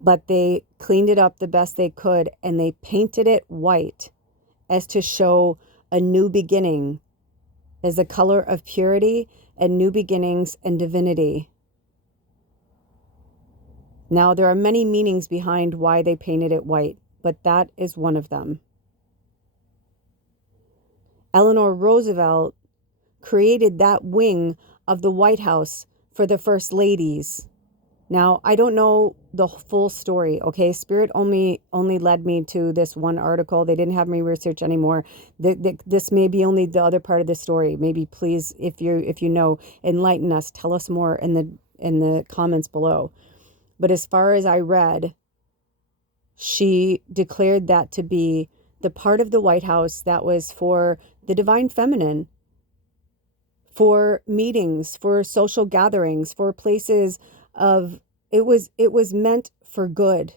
but they cleaned it up the best they could, and they painted it white as to show a new beginning, as the color of purity and new beginnings and divinity. Now, there are many meanings behind why they painted it white, but that is one of them. Eleanor Roosevelt created that wing of the White House for the first ladies. Now, I don't know the full story, okay? Spirit only led me to this one article. They didn't have me research anymore. This may be only the other part of the story. Maybe please, if you know, enlighten us. Tell us more in the comments below. But as far as I read, she declared that to be the part of the White House that was for the divine feminine, for meetings, for social gatherings, for places of, it was meant for good.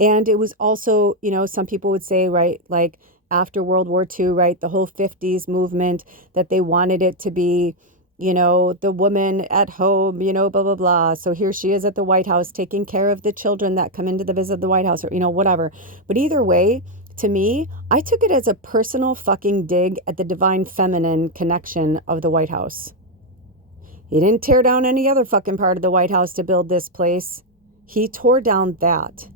And it was also, some people would say, right, like after World War II, right, the whole 50s movement, that they wanted it to be, the woman at home, blah, blah, blah. So here she is at the White House taking care of the children that come into the visit of the White House, or, whatever. But either way, to me, I took it as a personal fucking dig at the divine feminine connection of the White House. He didn't tear down any other fucking part of the White House to build this place. He tore down that.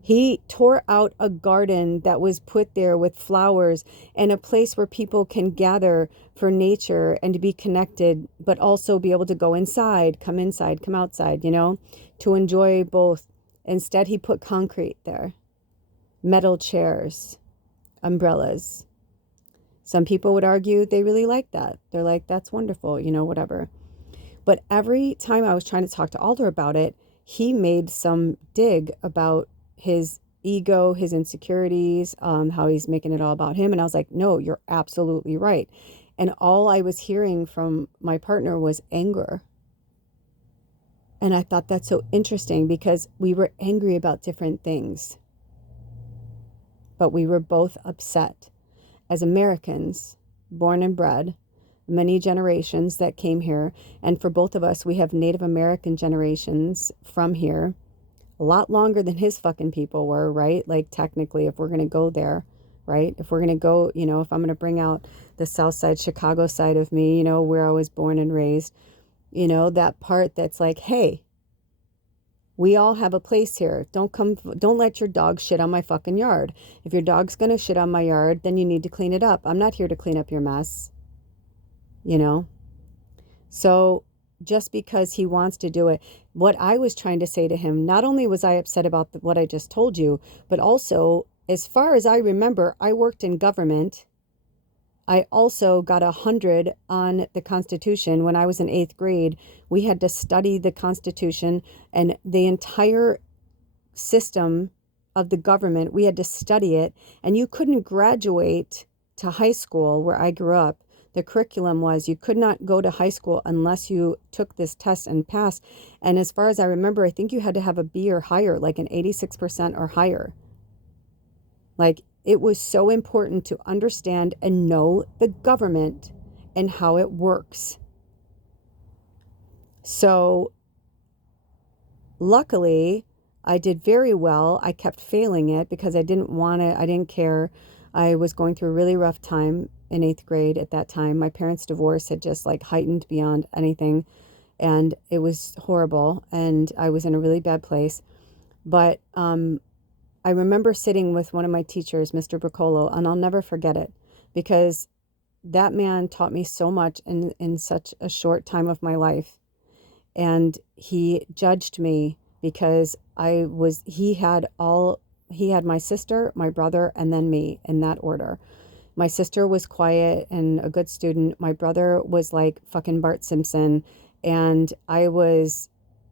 He tore out a garden that was put there with flowers and a place where people can gather for nature and to be connected, but also be able to go inside, come outside, to enjoy both. Instead, he put concrete there, metal chairs, umbrellas. Some people would argue they really like that. They're like, that's wonderful, whatever. But every time I was trying to talk to Alder about it, he made some dig about his ego, his insecurities, how he's making it all about him. And I was like, no, you're absolutely right. And all I was hearing from my partner was anger. And I thought that's so interesting because we were angry about different things, but we were both upset. As Americans, born and bred, many generations that came here. And for both of us, we have Native American generations from here. A lot longer than his fucking people were, right? Like technically, if we're going to go there, right? If we're going to go, if I'm going to bring out the South Side, Chicago side of me, where I was born and raised, that part that's like, hey, we all have a place here. Don't let your dog shit on my fucking yard. If your dog's going to shit on my yard, then you need to clean it up. I'm not here to clean up your mess, So just because he wants to do it, what I was trying to say to him, not only was I upset about what I just told you, but also, as far as I remember, I worked in government. I also got 100 on the Constitution. When I was in 8th grade, we had to study the Constitution and the entire system of the government. We had to study it, and you couldn't graduate to high school where I grew up. The curriculum was you could not go to high school unless you took this test and passed. And as far as I remember, I think you had to have a B or higher, like an 86% or higher. Like, it was so important to understand and know the government and how it works. So luckily, I did very well. I kept failing it because I didn't care. I was going through a really rough time in 8th grade at that time. My parents' divorce had just like heightened beyond anything, and it was horrible, and I was in a really bad place. But I remember sitting with one of my teachers, Mr. Briccolo, and I'll never forget it because that man taught me so much in such a short time of my life. And he judged me because he had my sister, my brother, and then me in that order. My sister was quiet and a good student. My brother was like fucking Bart Simpson, and I was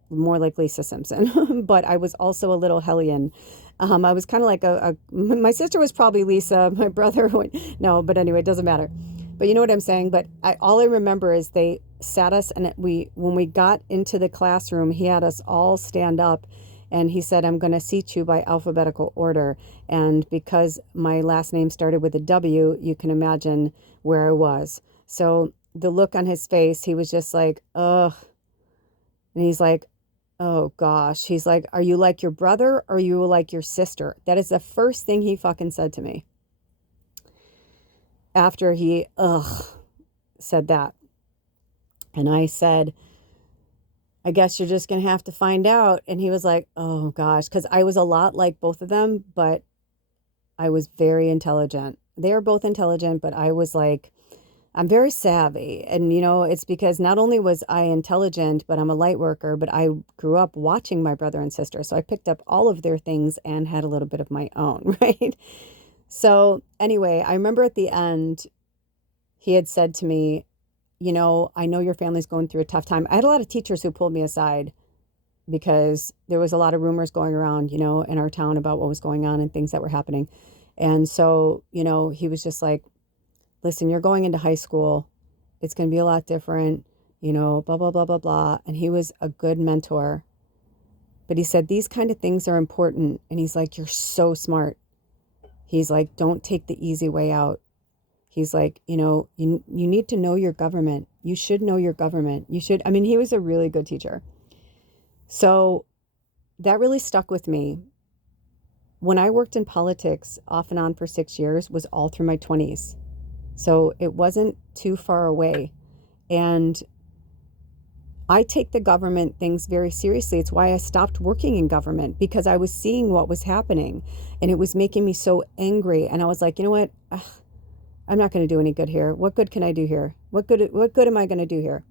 more like Lisa Simpson, but I was also a little hellion. I was kind of like my sister was probably Lisa, my brother, no, but anyway, it doesn't matter. But you know what I'm saying? But all I remember is they sat us, and when we got into the classroom, he had us all stand up, and he said, I'm going to seat you by alphabetical order. And because my last name started with a W, you can imagine where I was. So the look on his face, he was just like, ugh. And he's like, oh gosh. He's like, are you like your brother or are you like your sister? That is the first thing he fucking said to me. After he, said that. And I said, I guess you're just going to have to find out. And he was like, oh gosh. Because I was a lot like both of them, but I was very intelligent. They are both intelligent, but I was like, I'm very savvy. And, it's because not only was I intelligent, but I'm a light worker, but I grew up watching my brother and sister. So I picked up all of their things and had a little bit of my own, right? So anyway, I remember at the end, he had said to me, I know your family's going through a tough time. I had a lot of teachers who pulled me aside because there was a lot of rumors going around, in our town about what was going on and things that were happening. And so, he was just like, listen, you're going into high school. It's going to be a lot different, blah, blah, blah, blah, blah. And he was a good mentor. But he said, these kind of things are important. And he's like, you're so smart. He's like, don't take the easy way out. He's like, you need to know your government. You should know your government. He was a really good teacher. So that really stuck with me. When I worked in politics off and on for 6 years was all through my 20s. So it wasn't too far away. And I take the government things very seriously. It's why I stopped working in government, because I was seeing what was happening and it was making me so angry. And I was like, you know what? I'm not going to do any good here. What good can I do here? What good am I going to do here?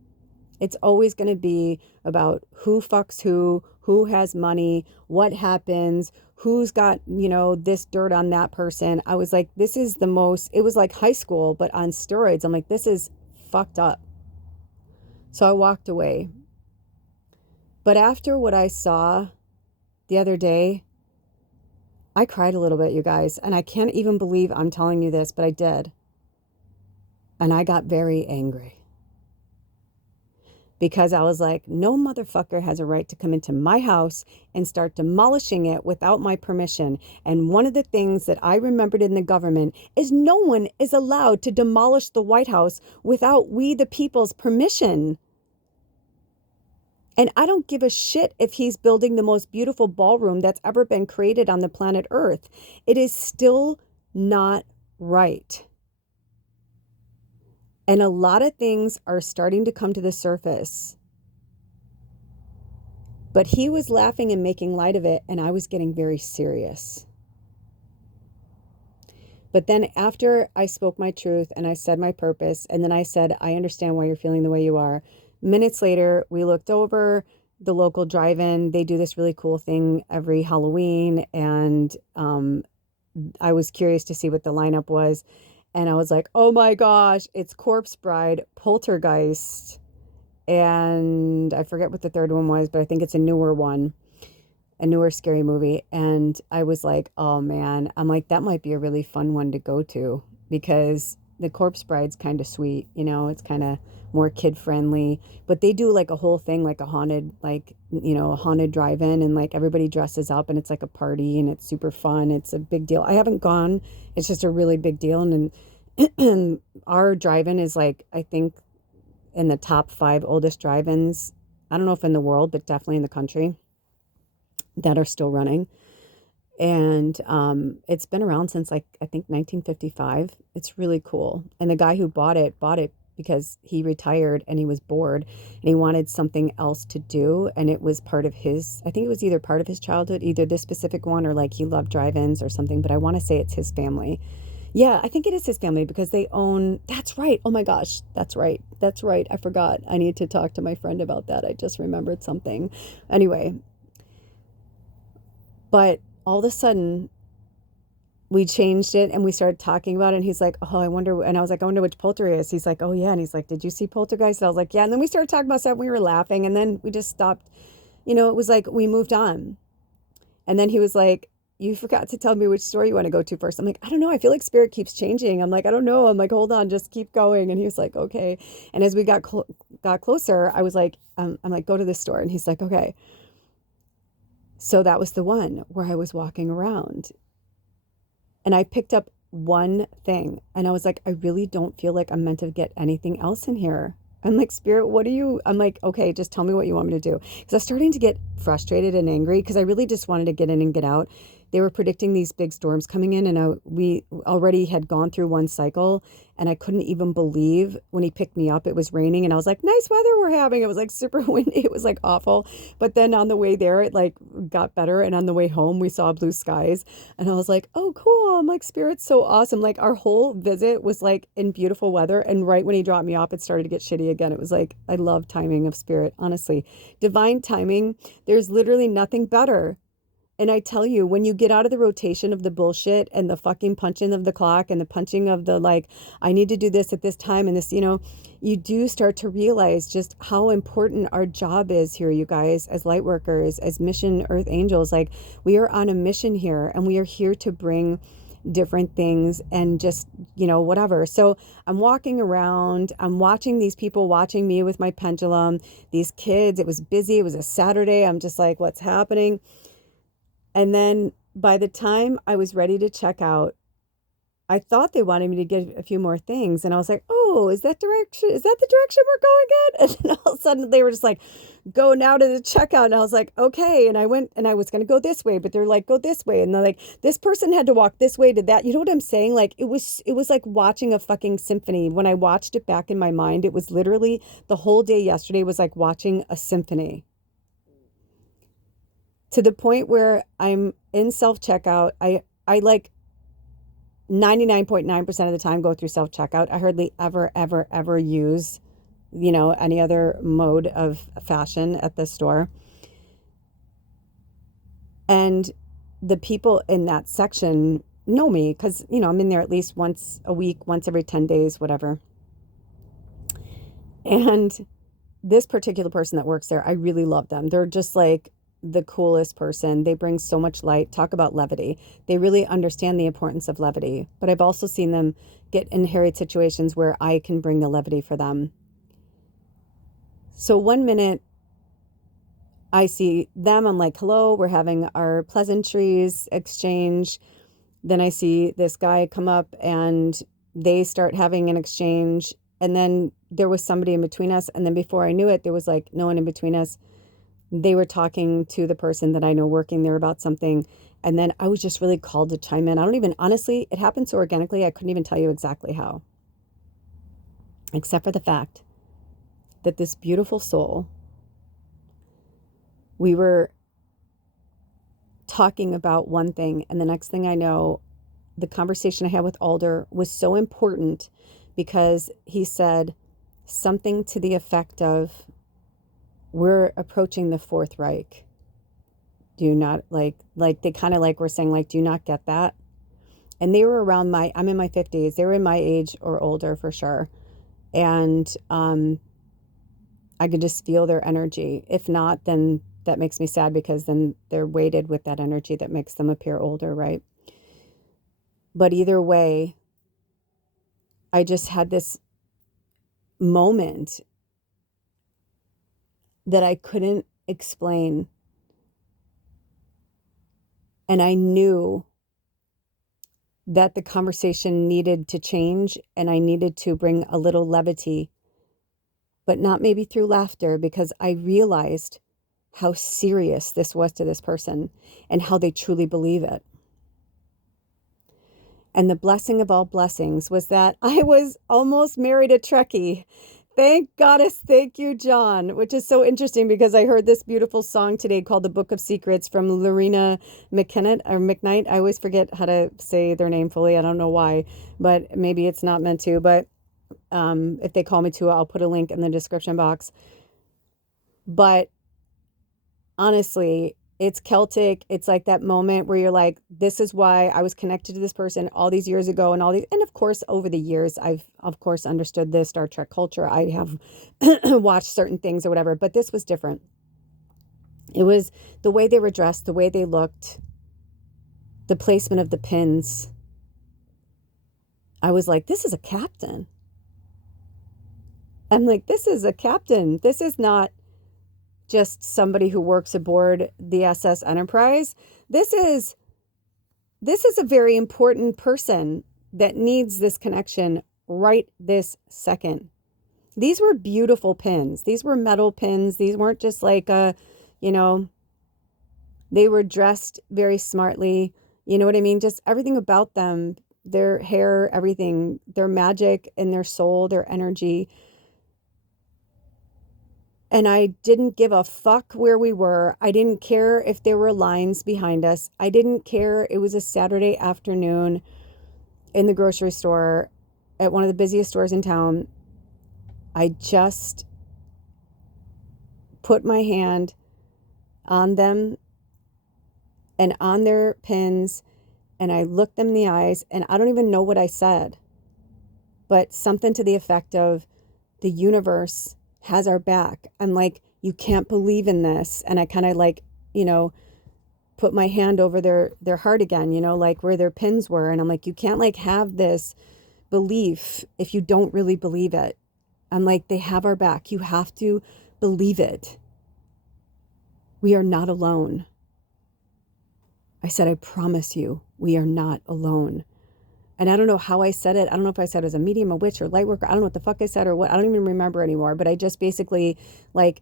It's always going to be about who fucks who has money, what happens, who's got, this dirt on that person. I was like, it was like high school, but on steroids. I'm like, this is fucked up. So I walked away. But after what I saw the other day, I cried a little bit, you guys. And I can't even believe I'm telling you this, but I did. And I got very angry. Because I was like, no motherfucker has a right to come into my house and start demolishing it without my permission. And one of the things that I remembered in the government is no one is allowed to demolish the White House without we the people's permission. And I don't give a shit if he's building the most beautiful ballroom that's ever been created on the planet Earth. It is still not right. And a lot of things are starting to come to the surface. But he was laughing and making light of it, and I was getting very serious. But then after I spoke my truth and I said my purpose, and then I said, I understand why you're feeling the way you are. Minutes later, we looked over the local drive-in. They do this really cool thing every Halloween, and I was curious to see what the lineup was. And I was like, oh my gosh, it's Corpse Bride, Poltergeist, and I forget what the third one was, but I think it's a newer one, a newer scary movie. And I was like, oh man, I'm like, that might be a really fun one to go to, because the Corpse Bride's kind of sweet, it's kind of more kid friendly, but they do like a whole thing, like a haunted, a haunted drive-in, and like everybody dresses up and it's like a party and it's super fun. It's a big deal. I haven't gone. It's just a really big deal. And our drive-in is like, I think in the top 5 oldest drive-ins. I don't know if in the world, but definitely in the country, that are still running. And it's been around since I think 1955. It's really cool. And the guy who bought it because he retired and he was bored and he wanted something else to do. And it was part of I think it was either part of his childhood, either this specific one or like he loved drive-ins or something, but I want to say it's his family. Yeah, I think it is his family because they own, that's right. Oh my gosh, that's right. That's right. I forgot. I need to talk to my friend about that. I just remembered something. Anyway, but all of a sudden we changed it and we started talking about it. And he's like, oh, I wonder. And I was like, I wonder which poltergeist. He's like, oh, yeah. And he's like, did you see Poltergeist? And I was like, yeah. And then we started talking about stuff. We were laughing. And then we just stopped. It was like we moved on. And then he was like, you forgot to tell me which store you want to go to first. I'm like, I don't know. I feel like spirit keeps changing. I'm like, I don't know. I'm like, hold on, just keep going. And he was like, okay. And as we got closer, I was like, I'm like, go to this store. And he's like, okay. So that was the one where I was walking around and I picked up one thing and I was like, I really don't feel like I'm meant to get anything else in here. I'm like, Spirit, I'm like, okay, just tell me what you want me to do. Because I was starting to get frustrated and angry because I really just wanted to get in and get out. They were predicting these big storms coming in, and we already had gone through one cycle, and I couldn't even believe when he picked me up, it was raining, and I was like, nice weather we're having. It was like super windy. It was like awful. But then on the way there, it like got better. And on the way home, we saw blue skies, and I was like, oh, cool. I'm like, Spirit's so awesome. Like our whole visit was like in beautiful weather. And right when he dropped me off, it started to get shitty again. It was like, I love timing of Spirit, honestly. Divine timing. There's literally nothing better. And I tell you, when you get out of the rotation of the bullshit and the fucking punching of the clock and the punching of the like, I need to do this at this time and this, you do start to realize just how important our job is here, you guys, as light workers, as mission earth angels. Like we are on a mission here and we are here to bring different things and just, whatever. So I'm walking around, I'm watching these people watching me with my pendulum, these kids, it was busy. It was a Saturday. I'm just like, what's happening? And then by the time I was ready to check out, I thought they wanted me to get a few more things. And I was like, oh, is that the direction we're going in? And then all of a sudden they were just like, go now to the checkout. And I was like, okay. And I went and I was going to go this way, but they're like, go this way. And they're like, this person had to walk this way to that. You know what I'm saying? Like it was like watching a fucking symphony. When I watched it back in my mind, it was literally the whole day yesterday was like watching a symphony. To the point where I'm in self-checkout. I like 99.9% of the time go through self-checkout. I hardly ever use, any other mode of fashion at the store. And the people in that section know me because, I'm in there at least once a week, once every 10 days, whatever. And this particular person that works there, I really love them. They're just like the coolest person. They bring so much light. Talk about levity. They really understand the importance of levity. But I've also seen them get in hairy situations where I can bring the levity for them. So one minute I see them, I'm like, hello, we're having our pleasantries exchange. Then I see this guy come up and they start having an exchange. And then there was somebody in between us. And then before I knew it, there was like no one in between us. They were talking to the person that I know working there about something. And then I was just really called to chime in. Honestly, it happened so organically, I couldn't even tell you exactly how. Except for the fact that this beautiful soul, we were talking about one thing. And the next thing I know, the conversation I had with Alder was so important because he said something to the effect of, we're approaching the Fourth Reich. Do you not like they kind of like were saying like, do you not get that? And they were around I'm in my 50s. They were in my age or older for sure. And I could just feel their energy. If not, then that makes me sad because then they're weighted with that energy that makes them appear older, right? But either way, I just had this moment that I couldn't explain. And I knew that the conversation needed to change and I needed to bring a little levity, but not maybe through laughter, because I realized how serious this was to this person and how they truly believe it. And the blessing of all blessings was that I was almost married a Trekkie. Thank goddess. Thank you, John, which is so interesting because I heard this beautiful song today called The Book of Secrets from Lorena McKnight. I always forget how to say their name fully. I don't know why, but maybe it's not meant to. But if they call me to, I'll put a link in the description box. But honestly, it's Celtic. It's like that moment where you're like, this is why I was connected to this person all these years ago and and of course, over the years, I've of course understood the Star Trek culture. I have watched certain things or whatever, but this was different. It was the way they were dressed, the way they looked, the placement of the pins. I was like, this is a captain. I'm like, this is a captain. This is not just somebody who works aboard the SS Enterprise. This is a very important person that needs this connection right this second. These were beautiful pins. These were metal pins. These weren't just like they were dressed very smartly. You know what I mean? Just everything about them, their hair, everything, their magic and their soul, their energy. And I didn't give a fuck where we were. I didn't care if there were lines behind us. I didn't care. It was a Saturday afternoon in the grocery store at one of the busiest stores in town. I just put my hand on them and on their pins, and I looked them in the eyes, and I don't even know what I said, but something to the effect of, the universe has our back. I'm like, you can't believe in this. And I kind of like, put my hand over their heart again, like where their pins were. And I'm like, you can't like have this belief if you don't really believe it. I'm like, they have our back. You have to believe it. We are not alone. I said, I promise you, we are not alone. And I don't know how I said it. I don't know if I said it as a medium, a witch, or light worker. I don't know what the fuck I said or what. I don't even remember anymore. But I just basically, like,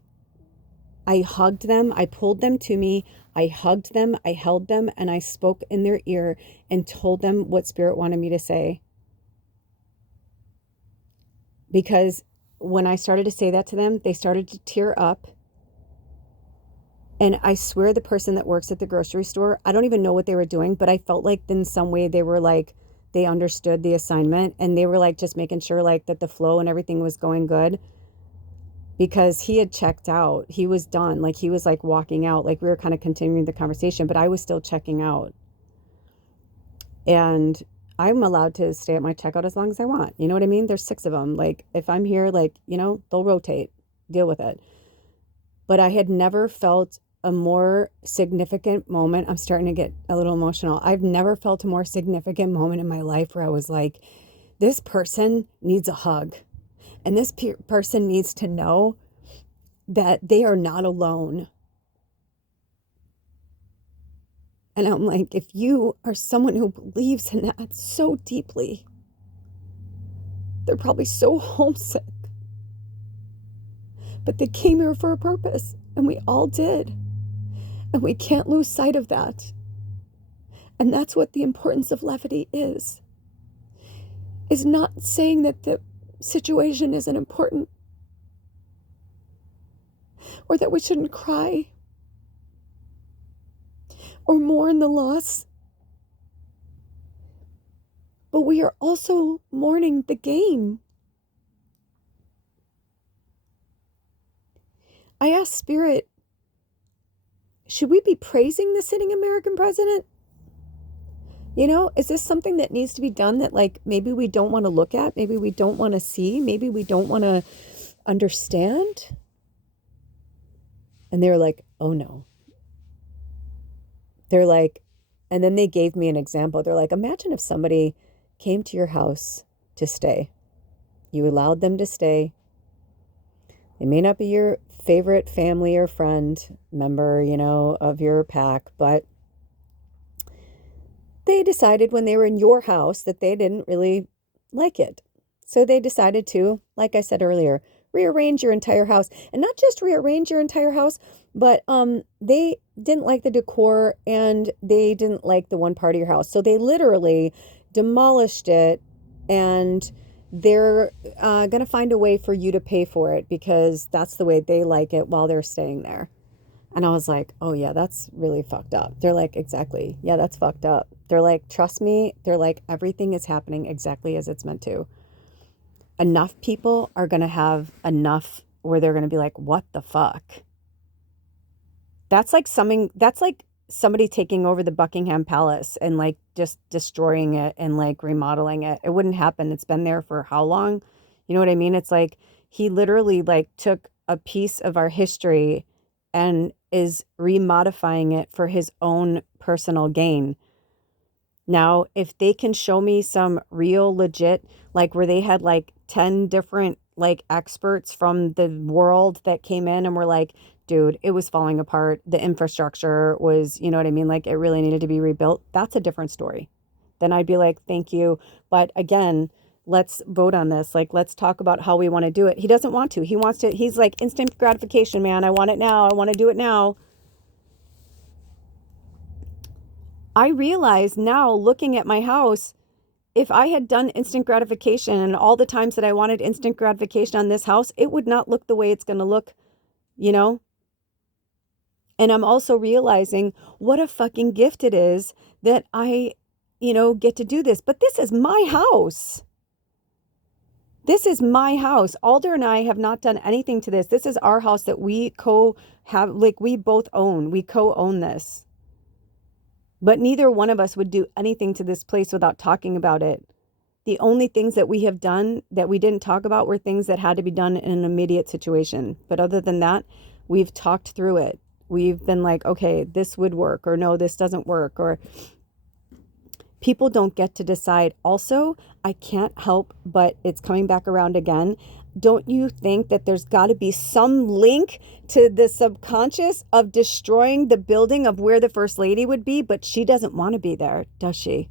I hugged them. I pulled them to me. I hugged them. I held them. And I spoke in their ear and told them what Spirit wanted me to say. Because when I started to say that to them, they started to tear up. And I swear the person that works at the grocery store, I don't even know what they were doing, but I felt like in some way they were like, they understood the assignment, and they were like just making sure like that the flow and everything was going good, because he had checked out. He was done. Like he was like walking out, like we were kind of continuing the conversation, but I was still checking out. And I'm allowed to stay at my checkout as long as I want. You know what I mean? There's 6 of them. Like if I'm here, like, they'll rotate, deal with it. But I had never felt a more significant moment. I'm starting to get a little emotional. I've never felt a more significant moment in my life where I was like, this person needs a hug. And this person needs to know that they are not alone. And I'm like, if you are someone who believes in that so deeply, they're probably so homesick. But they came here for a purpose, and we all did. And we can't lose sight of that. And that's what the importance of levity is not saying that the situation isn't important, or that we shouldn't cry or mourn the loss. But we are also mourning the gain. I asked Spirit, should we be praising the sitting American president? Is this something that needs to be done that like maybe we don't want to look at, maybe we don't want to see, maybe we don't want to understand? And they were like, oh no. They're like, and then they gave me an example. They're like, imagine if somebody came to your house to stay. You allowed them to stay. They may not be your favorite family or friend member, of your pack, but they decided when they were in your house that they didn't really like it. So they decided to, like I said earlier, rearrange your entire house. And not just rearrange your entire house, but they didn't like the decor, and they didn't like the one part of your house. So they literally demolished it and they're going to find a way for you to pay for it because that's the way they like it while they're staying there. And I was like, oh yeah, that's really fucked up. They're like, exactly. Yeah, that's fucked up. They're like, trust me. They're like, everything is happening exactly as it's meant to. Enough people are going to have enough where they're going to be like, what the fuck? That's like somebody taking over the Buckingham Palace and like just destroying it and like remodeling it. It wouldn't happen. It's been there for how long? You know what I mean? It's like he literally like took a piece of our history and is remodifying it for his own personal gain. Now, if they can show me some real legit, like where they had like 10 different like experts from the world that came in and were like, dude, it was falling apart. The infrastructure was, you know what I mean? Like it really needed to be rebuilt. That's a different story. Then I'd be like, thank you. But again, let's vote on this. Like, let's talk about how we want to do it. He doesn't want to. He wants to, he's like instant gratification, man. I want it now. I want to do it now. I realize now looking at my house, if I had done instant gratification and all the times that I wanted instant gratification on this house, it would not look the way it's going to look, you know? And I'm also realizing what a fucking gift it is that I, get to do this. But this is my house. This is my house. Alder and I have not done anything to this. This is our house that we we both own. We co-own this. But neither one of us would do anything to this place without talking about it. The only things that we have done that we didn't talk about were things that had to be done in an immediate situation. But other than that, we've talked through it. We've been like, okay, this would work, or no, this doesn't work, or people don't get to decide. Also, I can't help but it's coming back around again. Don't you think that there's got to be some link to the subconscious of destroying the building of where the first lady would be? But she doesn't want to be there, does she?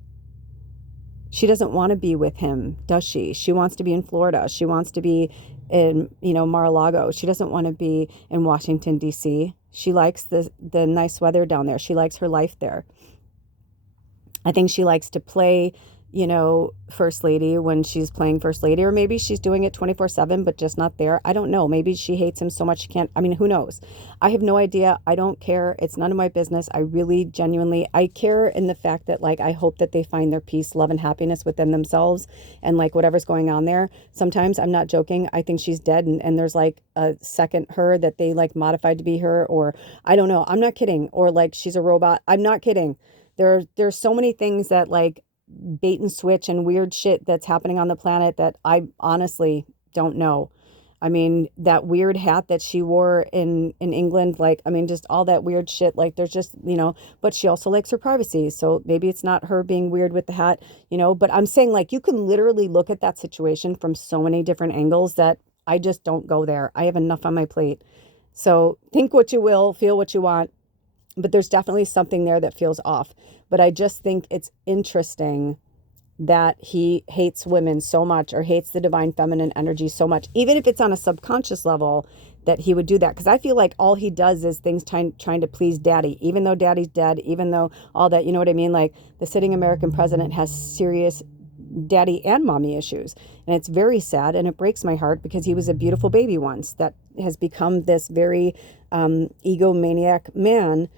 She doesn't want to be with him, does she? She wants to be in Florida. She wants to be in, Mar-a-Lago. She doesn't want to be in Washington, D.C. She likes the nice weather down there. She likes her life there. I think she likes to play, first lady when she's playing first lady, or maybe she's doing it 24/7, but just not there. I don't know. Maybe she hates him so much she can't. I mean, who knows? I have no idea. I don't care. It's none of my business. I really genuinely, I care in the fact that like, I hope that they find their peace, love, and happiness within themselves and like whatever's going on there. Sometimes I'm not joking. I think she's dead and there's like a second her that they like modified to be her, or I don't know. I'm not kidding. Or like she's a robot. I'm not kidding. There's so many things that like bait and switch and weird shit that's happening on the planet that I honestly don't know. I mean, that weird hat that she wore in England, like, I mean, just all that weird shit. Like there's just, but she also likes her privacy. So maybe it's not her being weird with the hat, but I'm saying like, you can literally look at that situation from so many different angles that I just don't go there. I have enough on my plate. So think what you will, feel what you want. But there's definitely something there that feels off. But I just think it's interesting that he hates women so much, or hates the divine feminine energy so much, even if it's on a subconscious level, that he would do that. Because I feel like all he does is things trying to please daddy, even though daddy's dead, even though all that, you know what I mean? Like the sitting American president has serious daddy and mommy issues. And it's very sad, and it breaks my heart because he was a beautiful baby once that has become this very egomaniac man,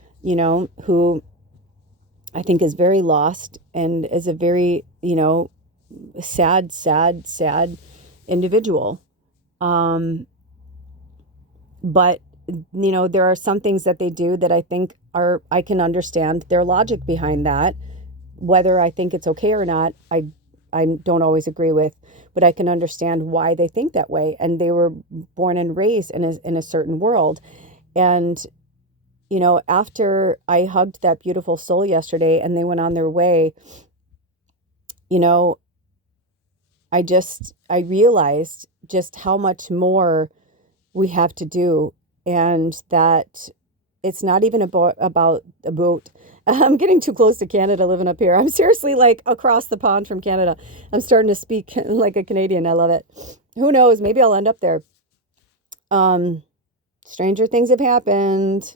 who I think is very lost and is a very, sad individual. But, there are some things that they do that I think I can understand their logic behind that. Whether I think it's okay or not, I don't always agree with, but I can understand why they think that way. And they were born and raised in a certain world. And after I hugged that beautiful soul yesterday and they went on their way, I realized just how much more we have to do, and that it's not even about a boat. I'm getting too close to Canada living up here. I'm seriously like across the pond from Canada. I'm starting to speak like a Canadian. I love it. Who knows? Maybe I'll end up there. Stranger things have happened.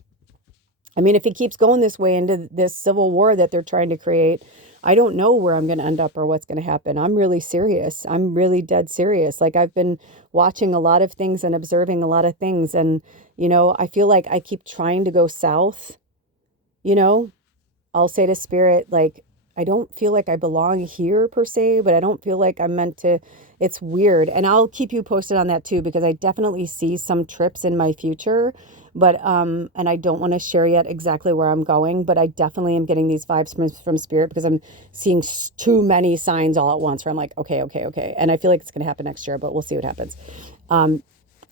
I mean, if he keeps going this way into this civil war that they're trying to create, I don't know where I'm going to end up or what's going to happen. I'm really serious. I'm really dead serious. Like, I've been watching a lot of things and observing a lot of things. And, I feel like I keep trying to go south, you know, I'll say to spirit, like, I don't feel like I belong here per se, but I don't feel like I'm meant to. It's weird. And I'll keep you posted on that too, because I definitely see some trips in my future, but, and I don't want to share yet exactly where I'm going, but I definitely am getting these vibes from spirit because I'm seeing too many signs all at once where I'm like, okay, okay, okay. And I feel like it's going to happen next year, but we'll see what happens.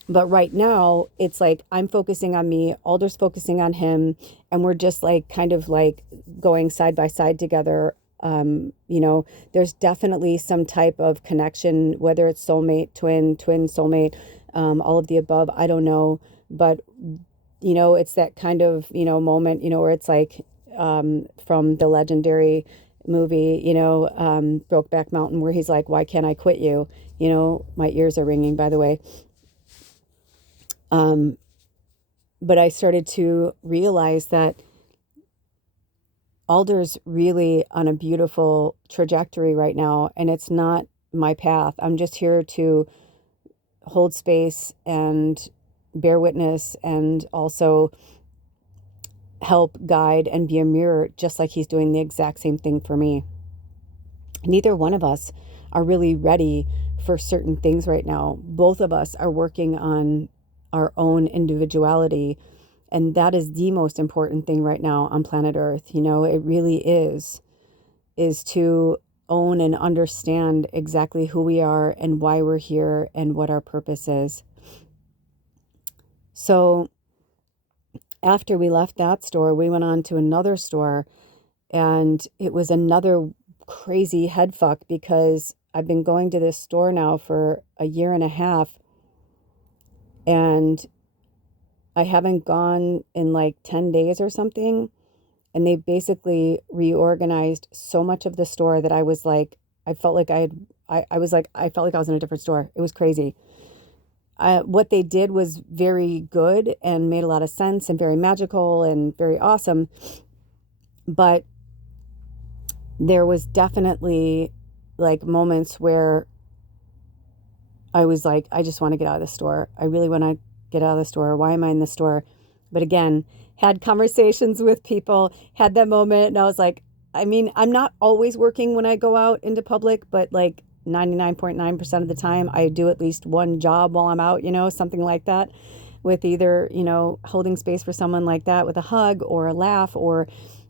But right now, it's like I'm focusing on me, Alder's focusing on him, and we're just like kind of like going side by side together. There's definitely some type of connection, whether it's soulmate, twin soulmate, all of the above. I don't know, but it's that kind of moment, where it's like from the legendary movie, Brokeback Mountain, where he's like, "Why can't I quit you?" My ears are ringing, by the way. But I started to realize that Alder's really on a beautiful trajectory right now, and it's not my path. I'm just here to hold space and bear witness and also help guide and be a mirror, just like he's doing the exact same thing for me. Neither one of us are really ready for certain things right now. Both of us are working on our own individuality. And that is the most important thing right now on planet Earth. It really is to own and understand exactly who we are and why we're here and what our purpose is. So after we left that store, we went on to another store, and it was another crazy head fuck because I've been going to this store now for a year and a half, and I haven't gone in like 10 days or something. And they basically reorganized so much of the store that I was like, I felt like I felt like I was in a different store. It was crazy. What they did was very good and made a lot of sense and very magical and very awesome. But there was definitely like moments where I was like, I just want to get out of the store. I really want to get out of the store. Why am I in the store? But again, had conversations with people, had that moment, and I was like, I mean, I'm not always working when I go out into public, but like 99.9% of the time, I do at least one job while I'm out, something like that, with either, holding space for someone like that with a hug or a laugh,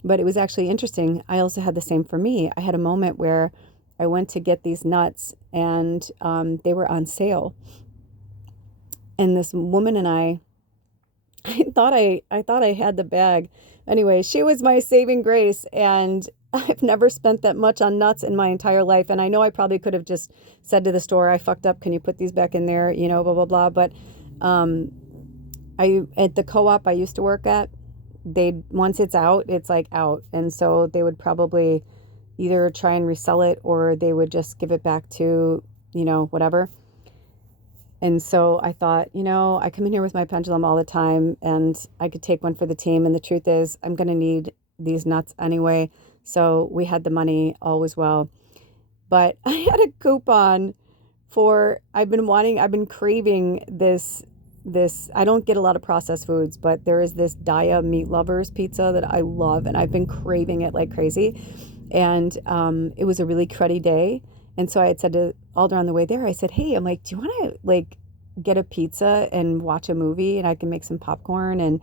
but it was actually interesting. I also had the same for me. I had a moment where I went to get these nuts, and they were on sale. And this woman and I thought I had the bag. Anyway, she was my saving grace, and I've never spent that much on nuts in my entire life. And I know I probably could have just said to the store, "I fucked up. Can you put these back in there?" Blah blah blah. But I at the co-op I used to work at, once it's out, it's like out, and so they would probably either try and resell it or they would just give it back to whatever. And so I thought, I come in here with my pendulum all the time and I could take one for the team. And the truth is, I'm going to need these nuts anyway. So we had the money, all was well. But I had a coupon I've been craving this, I don't get a lot of processed foods, but there is this Dowwwn Meat Lovers pizza that I love. And I've been craving it like crazy. And it was a really cruddy day. And so I had said to Alder on the way there, I said, "Hey, I'm like, do you want to like get a pizza and watch a movie and I can make some popcorn?" And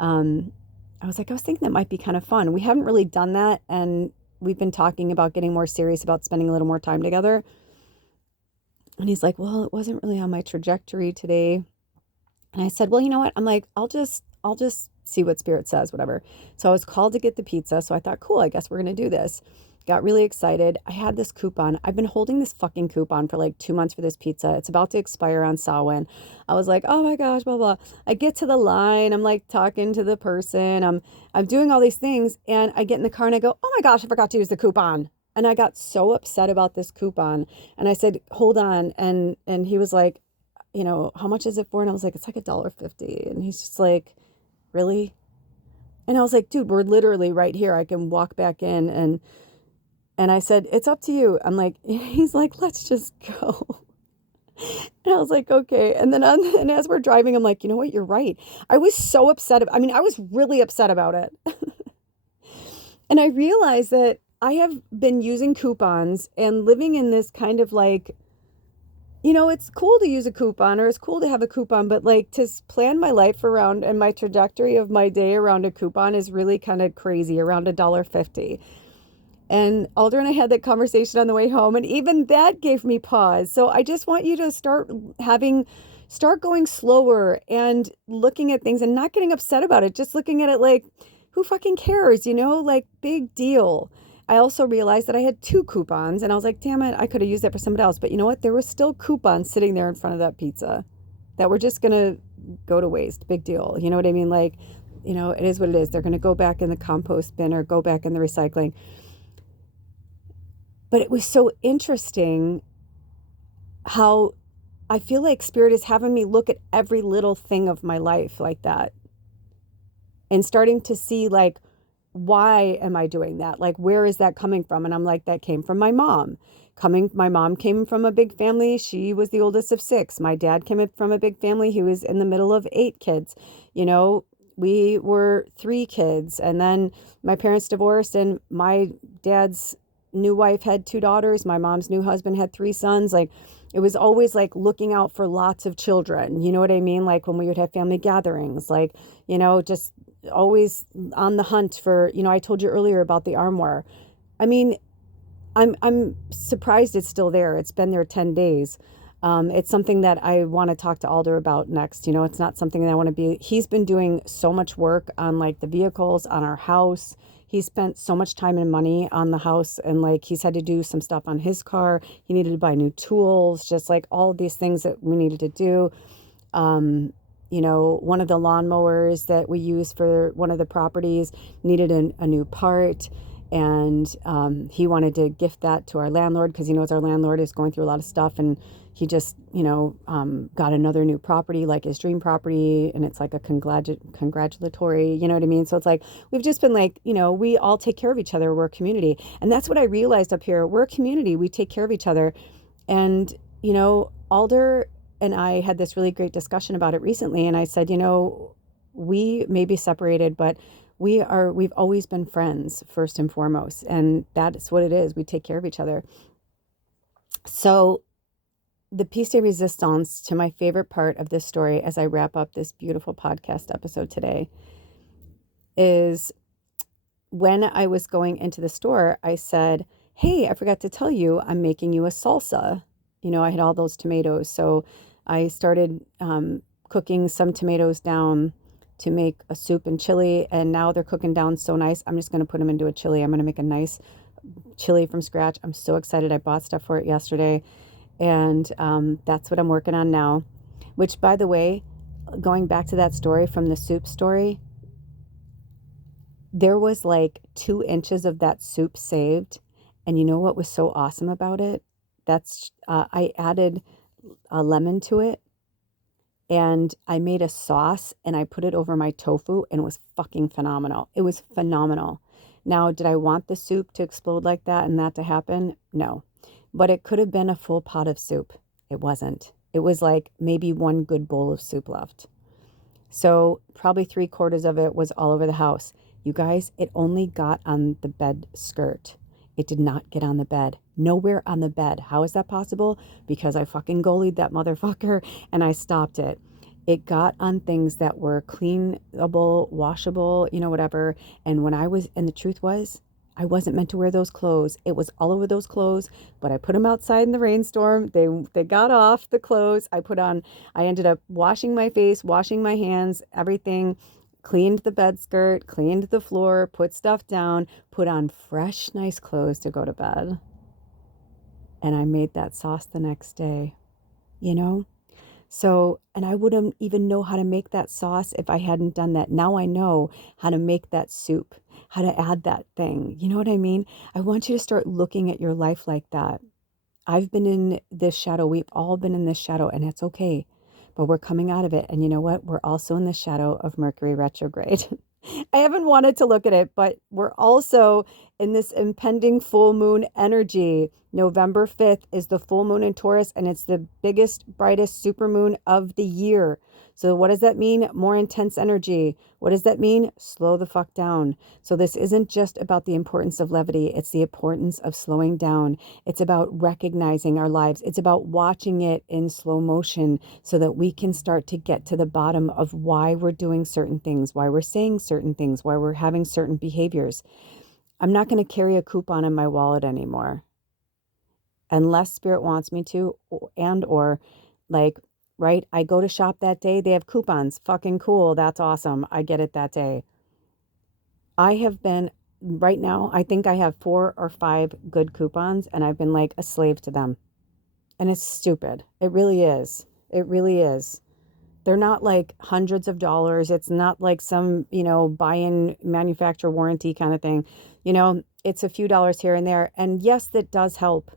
I was thinking that might be kind of fun. We haven't really done that. And we've been talking about getting more serious about spending a little more time together. And he's like, "Well, it wasn't really on my trajectory today." And I said, "Well, you know what?" I'm like, I'll just see what spirit says, whatever. So I was called to get the pizza. So I thought, cool, I guess we're going to do this. Got really excited. I had this coupon. I've been holding this fucking coupon for like 2 months for this pizza. It's about to expire on Samhain. I was like, oh my gosh, blah, blah. I get to the line. I'm like talking to the person. I'm doing all these things. And I get in the car and I go, oh my gosh, I forgot to use the coupon. And I got so upset about this coupon. And I said, hold on. And he was like, how much is it for? And I was like, it's like $1.50. And he's just like, really? And I was like, dude, we're literally right here. I can walk back in. And I said, it's up to you. I'm like, he's like, let's just go. And I was like, okay. And then and as we're driving, I'm like, you know what? You're right. I was so upset. I mean, I was really upset about it. And I realized that I have been using coupons and living in this kind of like, it's cool to use a coupon, or it's cool to have a coupon, but like to plan my life around and my trajectory of my day around a coupon is really kind of crazy, around $1.50. And Alder and I had that conversation on the way home, and even that gave me pause. So I just want you to start going slower and looking at things and not getting upset about it. Just looking at it like, who fucking cares? Like, big deal. I also realized that I had 2 coupons, and I was like, damn it, I could have used that for somebody else. But you know what? There were still coupons sitting there in front of that pizza that were just going to go to waste. Big deal. You know what I mean? Like, it is what it is. They're going to go back in the compost bin or go back in the recycling. But it was so interesting how I feel like Spirit is having me look at every little thing of my life like that, and starting to see, like, why am I doing that? Like, where is that coming from? And I'm like, that came from my mom. My mom came from a big family. She was the oldest of 6. My dad came from a big family. He was in the middle of 8 kids. We were 3 kids. And then my parents divorced, and my dad's new wife had 2 daughters. My mom's new husband had 3 sons. Like, it was always like looking out for lots of children. You know what I mean? Like when we would have family gatherings, like, just always on the hunt for, I told you earlier about the armoire. I mean, I'm surprised it's still there. It's been there 10 days. It's something that I want to talk to Alder about next. It's not something that I want to be. He's been doing so much work on like the vehicles, on our house. He spent so much time and money on the house, and like he's had to do some stuff on his car. He needed to buy new tools, just like all of these things that we needed to do. One of the lawnmowers that we use for one of the properties needed a new part. And he wanted to gift that to our landlord because he knows our landlord is going through a lot of stuff, and he just got another new property, like his dream property, and it's like a congratulatory, you know what I mean? So it's like we've just been like, we all take care of each other. We're a community, and that's what I realized up here. We're a community. We take care of each other. And Alder and I had this really great discussion about it recently, and I said, we may be separated, but we've always been friends first and foremost. And that's what it is. We take care of each other. So the piece de resistance to my favorite part of this story, as I wrap up this beautiful podcast episode today, is when I was going into the store, I said, hey, I forgot to tell you, I'm making you a salsa. I had all those tomatoes. So I started cooking some tomatoes down to make a soup and chili, and now they're cooking down so nice. I'm just going to put them into a chili. I'm going to make a nice chili from scratch. I'm so excited. I bought stuff for it yesterday, and that's what I'm working on now. Which, by the way, going back to that story from the soup story, there was like 2 inches of that soup saved, and you know what was so awesome about it? I added a lemon to it, and I made a sauce, and I put it over my tofu, and it was fucking phenomenal. It was phenomenal. Now, did I want the soup to explode like that and that to happen? No. But it could have been a full pot of soup. It wasn't. It was like maybe 1 good bowl of soup left. So probably 3/4 of it was all over the house. You guys, it only got on the bed skirt. It did not get on the bed. Nowhere on the bed. How is that possible? Because I fucking goalied that motherfucker and I stopped it. It got on things that were cleanable, washable, whatever. And the truth was, I wasn't meant to wear those clothes. It was all over those clothes, but I put them outside in the rainstorm. They got off the clothes. I ended up washing my face, washing my hands, everything. Cleaned the bed skirt, cleaned the floor, put stuff down, put on fresh, nice clothes to go to bed. And I made that sauce the next day, So, and I wouldn't even know how to make that sauce if I hadn't done that. Now I know how to make that soup, how to add that thing. You know what I mean? I want you to start looking at your life like that. I've been in this shadow. We've all been in this shadow, and it's okay. But we're coming out of it. And you know what? We're also in the shadow of Mercury retrograde. I haven't wanted to look at it, but we're also in this impending full moon energy. November 5th is the full moon in Taurus, and it's the biggest, brightest supermoon of the year. So what does that mean? More intense energy. What does that mean? Slow the fuck down. So this isn't just about the importance of levity. It's the importance of slowing down. It's about recognizing our lives. It's about watching it in slow motion so that we can start to get to the bottom of why we're doing certain things, why we're saying certain things, why we're having certain behaviors. I'm not going to carry a coupon in my wallet anymore unless spirit wants me to, and or like, right, I go to shop that day, they have coupons. Fucking cool. That's awesome. I get it that day. I have been, right now, I think I have 4 or 5 good coupons, and I've been like a slave to them. And it's stupid. It really is. It really is. They're not like hundreds of dollars. It's not like some, buy-in manufacturer warranty kind of thing. It's a few dollars here and there. And yes, that does help.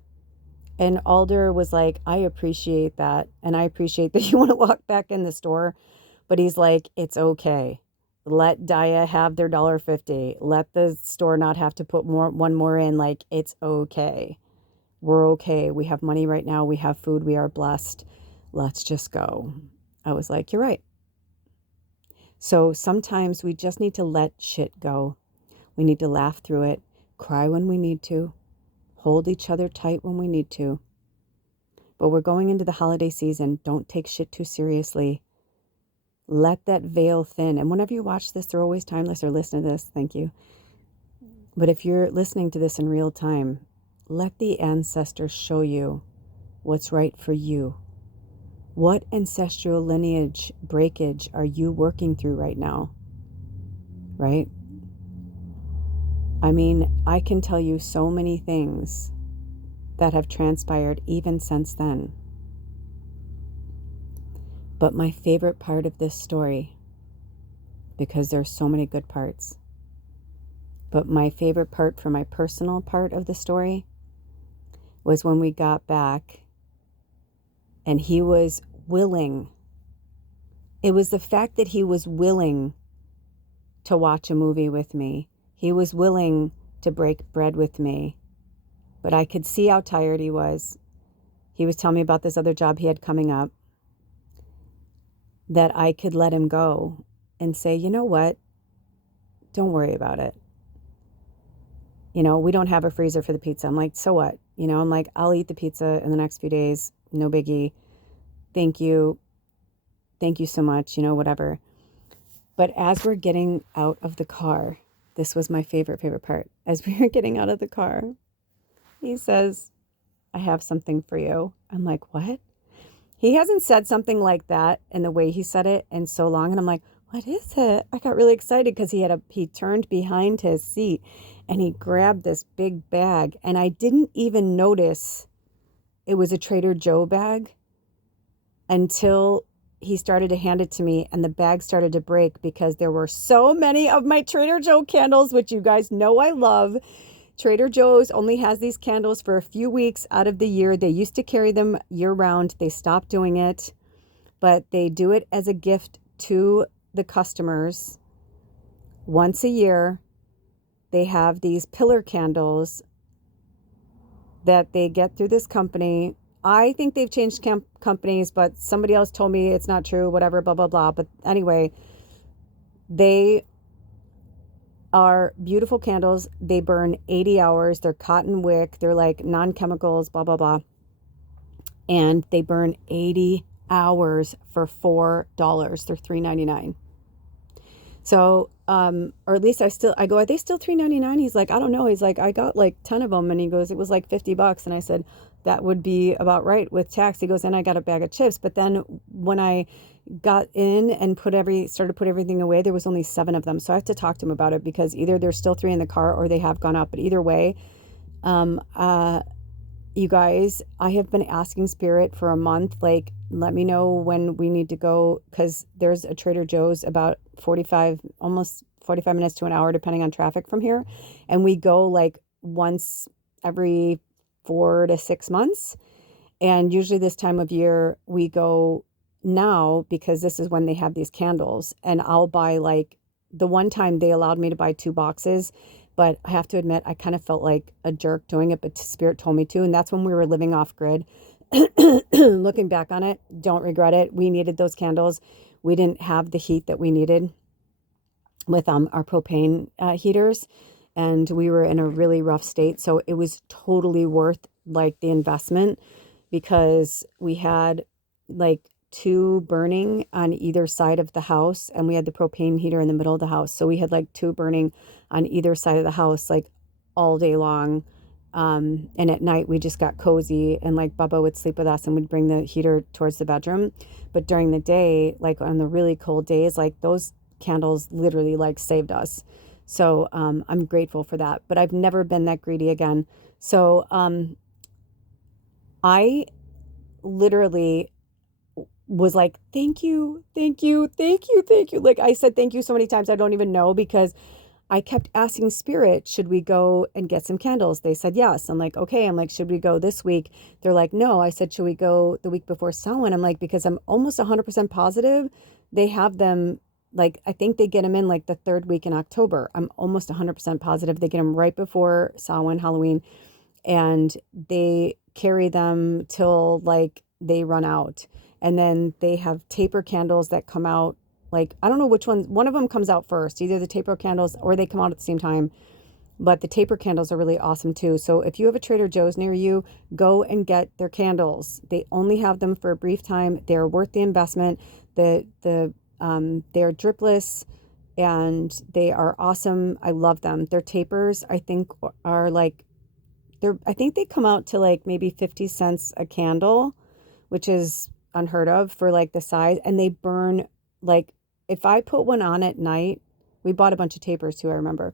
And Alder was like, I appreciate that. And I appreciate that you want to walk back in the store. But he's like, it's okay. Let Daya have their $1.50. Let the store not have to put one more in. Like, it's okay. We're okay. We have money right now. We have food. We are blessed. Let's just go. I was like, you're right. So sometimes we just need to let shit go. We need to laugh through it, cry when we need to, hold each other tight when we need to. But we're going into the holiday season. Don't take shit too seriously. Let that veil thin. And whenever you watch this, they're always timeless, or listen to this. Thank you. But if you're listening to this in real time, let the ancestors show you what's right for you. What ancestral lineage breakage are you working through right now? Right? I mean, I can tell you so many things that have transpired even since then. But my favorite part of this story, because there's so many good parts, but my favorite part for my personal part of the story was when we got back and he was willing. It was the fact that he was willing to watch a movie with me. He was willing to break bread with me. But I could see how tired he was. He was telling me about this other job he had coming up, that I could let him go and say, you know what? Don't worry about it. We don't have a freezer for the pizza. I'm like, so what? I'm like, I'll eat the pizza in the next few days. No biggie. Thank you. Thank you so much, whatever. But as we're getting out of the car, this was my favorite part. As we were getting out of the car, he says, I have something for you. I'm like, what? He hasn't said something like that in the way he said it in so long. And I'm like, what is it? I got really excited because he turned behind his seat and he grabbed this big bag. And I didn't even notice it was a Trader Joe bag until he started to hand it to me and the bag started to break because there were so many of my Trader Joe candles, which you guys know I love. Trader Joe's only has these candles for a few weeks out of the year. They used to carry them year round. They stopped doing it, but they do it as a gift to the customers once a year. They have these pillar candles that they get through this company. I think they've changed companies, but somebody else told me it's not true, whatever, blah, blah, blah. But anyway, they are beautiful candles. They burn 80 hours. They're cotton wick. They're like non-chemicals, blah, blah, blah. And they burn 80 hours for $4. They're $3.99. So, or at least I go, are they still $3.99? He's like, I don't know. He's like, I got like 10 of them. And he goes, it was like $50. And I said, that would be about right with tax. He goes, and I got a bag of chips. But then when I got in and started to put everything away, there was only 7 of them. So I have to talk to him about it because either there's still 3 in the car or they have gone up. But either way, you guys, I have been asking Spirit for a month, like, let me know when we need to go, because there's a Trader Joe's about almost 45 minutes to an hour, depending on traffic from here. And we go like once every 4 to 6 months. And usually this time of year we go now because this is when they have these candles, and I'll buy like the one time they allowed me to buy 2 boxes, but I have to admit, I kind of felt like a jerk doing it, but Spirit told me to. And that's when we were living off grid. Looking back on it, don't regret it. We needed those candles. We didn't have the heat that we needed with our propane heaters, and we were in a really rough state. So it was totally worth like the investment, because we had like 2 burning on either side of the house, and we had the propane heater in the middle of the house. So we had like 2 burning on either side of the house, like all day long. And at night we just got cozy, and like Bubba would sleep with us and we'd bring the heater towards the bedroom. But during the day, like on the really cold days, like those candles literally like saved us. So I'm grateful for that, but I've never been that greedy again. So I literally was like, thank you, thank you, thank you, thank you. Like I said thank you so many times, I don't even know, because I kept asking Spirit, should we go and get some candles? They said yes. I'm like, okay. I'm like, should we go this week? They're like, no. I said, should we go the week before Samhain? I'm like, because I'm almost 100% positive they have them, like, I think they get them in like the 3rd week in October. I'm almost 100% positive they get them right before Samhain, Halloween, and they carry them till like they run out. And then they have taper candles that come out, like, I don't know which one of them comes out first, either the taper candles or they come out at the same time. But the taper candles are really awesome too. So if you have a Trader Joe's near you, go and get their candles. They only have them for a brief time. They're worth the investment. They're dripless and they are awesome. I love them. Their tapers, I think, are like, I think they come out to like maybe 50 cents a candle, which is unheard of for like the size. And they burn, like, if I put one on at night, we bought a bunch of tapers too, I remember.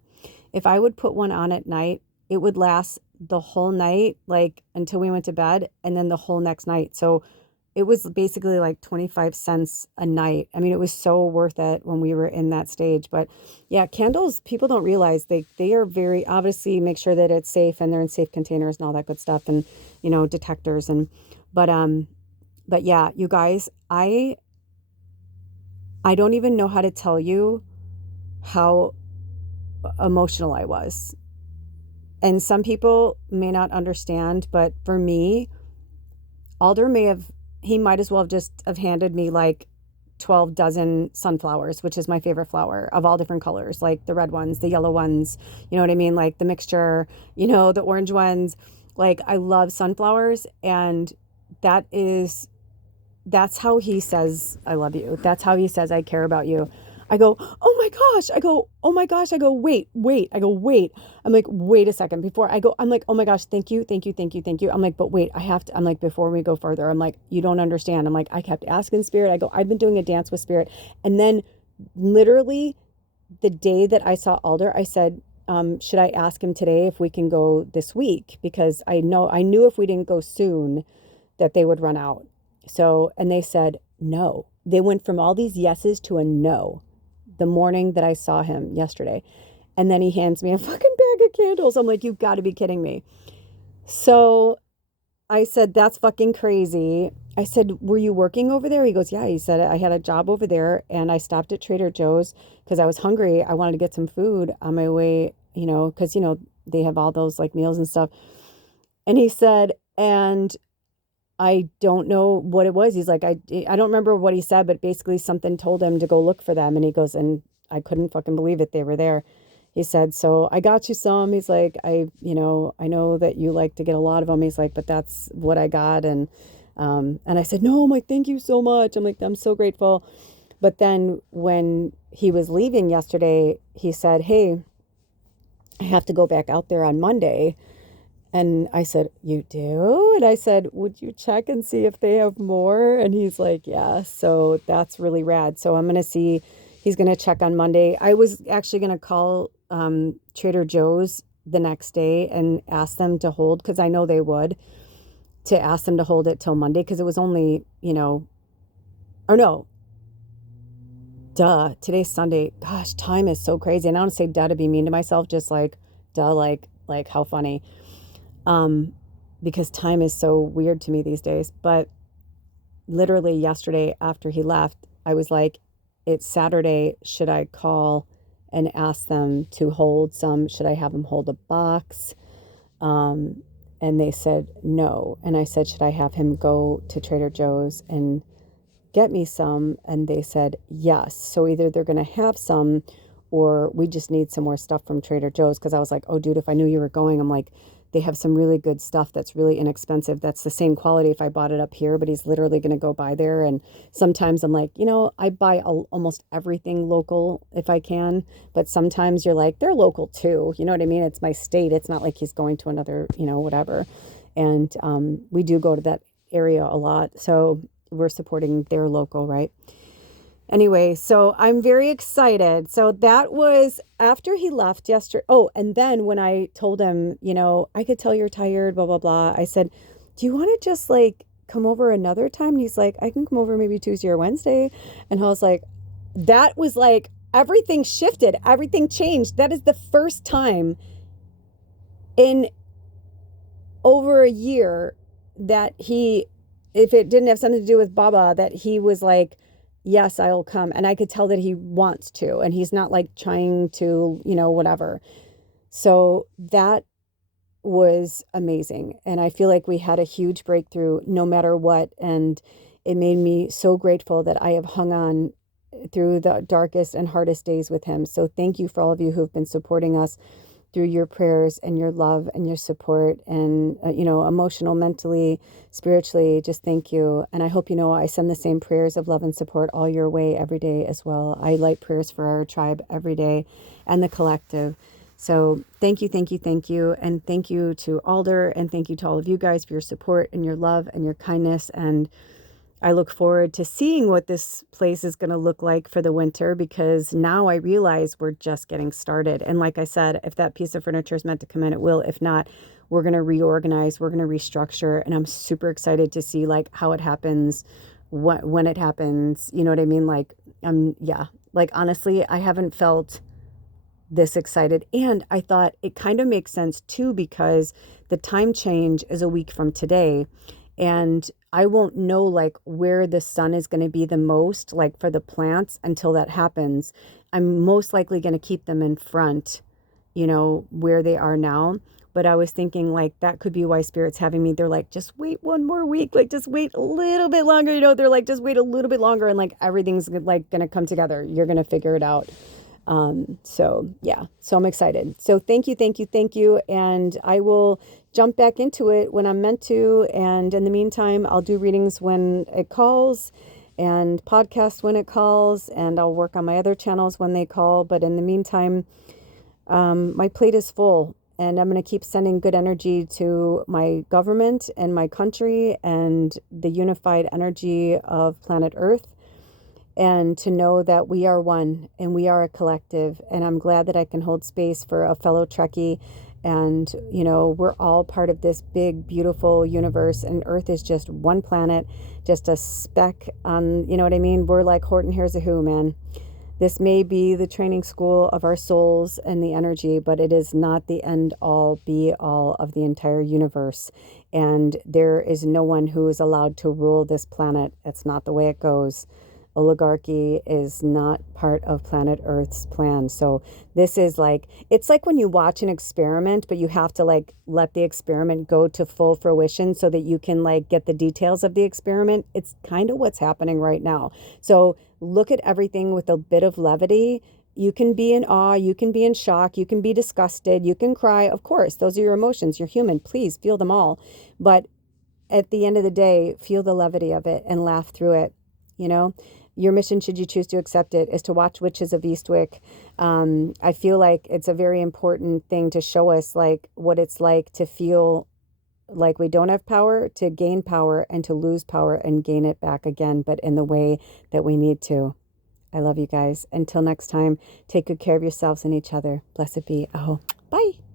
If I would put one on at night, it would last the whole night, like until we went to bed, and then the whole next night. So it was basically like 25 cents a night. I mean, it was so worth it when we were in that stage. But yeah, candles, people don't realize they are very, obviously make sure that it's safe and they're in safe containers and all that good stuff, and, you know, detectors. And, but yeah, you guys, I don't even know how to tell you how emotional I was. And some people may not understand, but for me, Alder he might as well have handed me like 12 dozen sunflowers, which is my favorite flower, of all different colors, like the red ones, the yellow ones, you know what I mean? Like the mixture, you know, the orange ones. Like, I love sunflowers, and that's how he says, I love you. That's how he says, I care about you. I go, oh my gosh. I go, oh my gosh. I go, wait. I go, wait. I'm like, wait a second. Before I go, I'm like, oh my gosh, thank you. I'm like, but wait, I'm like, before we go further, I'm like, you don't understand. I'm like, I kept asking Spirit. I go, I've been doing a dance with Spirit. And then literally the day that I saw Alder, I said, should I ask him today if we can go this week? Because I knew if we didn't go soon that they would run out. So, and they said no. They went from all these yeses to a no the morning that I saw him yesterday. And then he hands me a fucking bag of candles. I'm like, you've got to be kidding me. So I said, that's fucking crazy. I said, were you working over there? He goes, yeah. He said, I had a job over there and I stopped at Trader Joe's because I was hungry. I wanted to get some food on my way, you know, because, you know, they have all those like meals and stuff. And he said, and I don't know what it was. He's like, I don't remember what he said, but basically something told him to go look for them. And he goes, and I couldn't fucking believe it. They were there. He said, so I got you some. He's like, I know that you like to get a lot of them. He's like, but that's what I got. And I said, no, I'm like, thank you so much. I'm like, I'm so grateful. But then when he was leaving yesterday, he said, hey, I have to go back out there on Monday. And I said, you do? And I said, would you check and see if they have more? And he's like, yeah. So that's really rad. So I'm going to see, he's going to check on Monday. I was actually going to call Trader Joe's the next day and ask them to hold, because I know they would, to ask them to hold it till Monday, because it was only, you know, or no, duh, today's Sunday. Gosh, time is so crazy. And I don't say duh to be mean to myself, just like, duh, like how funny. Because time is so weird to me these days. But literally yesterday after he left, I was like, it's Saturday. Should I call and asked them to hold some. Should I have them hold a box? And they said no. And I said, should I have him go to Trader Joe's and get me some? And they said yes. So either they're going to have some, or we just need some more stuff from Trader Joe's. Because I was like, oh, dude, if I knew you were going, I'm like, they have some really good stuff that's really inexpensive. That's the same quality if I bought it up here, but he's literally going to go buy there. And sometimes I'm like, I buy almost everything local if I can. But sometimes you're like, they're local too. You know what I mean? It's my state. It's not like he's going to another, whatever. And we do go to that area a lot. So we're supporting their local, right? Anyway, so I'm very excited. So that was after he left yesterday. Oh, and then when I told him, I could tell you're tired, blah, blah, blah. I said, do you want to just come over another time? And he's like, I can come over maybe Tuesday or Wednesday. And I was like, that was everything shifted. Everything changed. That is the first time in over a year that if it didn't have something to do with Baba, that he was like, yes, I'll come. And I could tell that he wants to, and he's not trying to, whatever. So that was amazing. And I feel like we had a huge breakthrough no matter what. And it made me so grateful that I have hung on through the darkest and hardest days with him. So thank you for all of you who've been supporting us through your prayers and your love and your support and, emotional, mentally, spiritually. Just thank you. And I hope I send the same prayers of love and support all your way every day as well. I light prayers for our tribe every day and the collective. So thank you, thank you, thank you. And thank you to Alder, and thank you to all of you guys for your support and your love and your kindness. And I look forward to seeing what this place is going to look like for the winter, because now I realize we're just getting started. And like I said, if that piece of furniture is meant to come in, it will. If not, we're going to reorganize, we're going to restructure. And I'm super excited to see how it happens, when it happens. You know what I mean? Honestly, I haven't felt this excited. And I thought it kind of makes sense too, because the time change is a week from today. And I won't know where the sun is going to be the most for the plants until that happens. I'm most likely going to keep them in front, where they are now. But I was thinking that could be why Spirit's having me. They're like, just wait one more week, just wait a little bit longer. They're like, just wait a little bit longer, and everything's going to come together. You're going to figure it out. So I'm excited. So thank you. And I will jump back into it when I'm meant to. And in the meantime, I'll do readings when it calls and podcast when it calls, and I'll work on my other channels when they call. But in the meantime, my plate is full, and I'm going to keep sending good energy to my government and my country and the unified energy of planet Earth. And to know that we are one and we are a collective. And I'm glad that I can hold space for a fellow Trekkie. And, we're all part of this big, beautiful universe. And Earth is just one planet, just a speck on, you know what I mean? We're like Horton Hears a Who, man. This may be the training school of our souls and the energy, but it is not the end all be all of the entire universe. And there is no one who is allowed to rule this planet. That's not the way it goes. Oligarchy is not part of planet Earth's plan. So this is it's like when you watch an experiment, but you have to let the experiment go to full fruition so that you can get the details of the experiment. It's kind of what's happening right now. So look at everything with a bit of levity. You can be in awe, you can be in shock, you can be disgusted, you can cry. Of course, those are your emotions. You're human. Please feel them all. But at the end of the day, feel the levity of it and laugh through it. Your mission, should you choose to accept it, is to watch Witches of Eastwick. I feel like it's a very important thing to show us what it's like to feel like we don't have power, to gain power, and to lose power and gain it back again, but in the way that we need to. I love you guys. Until next time, take good care of yourselves and each other. Blessed be. Aho. Bye.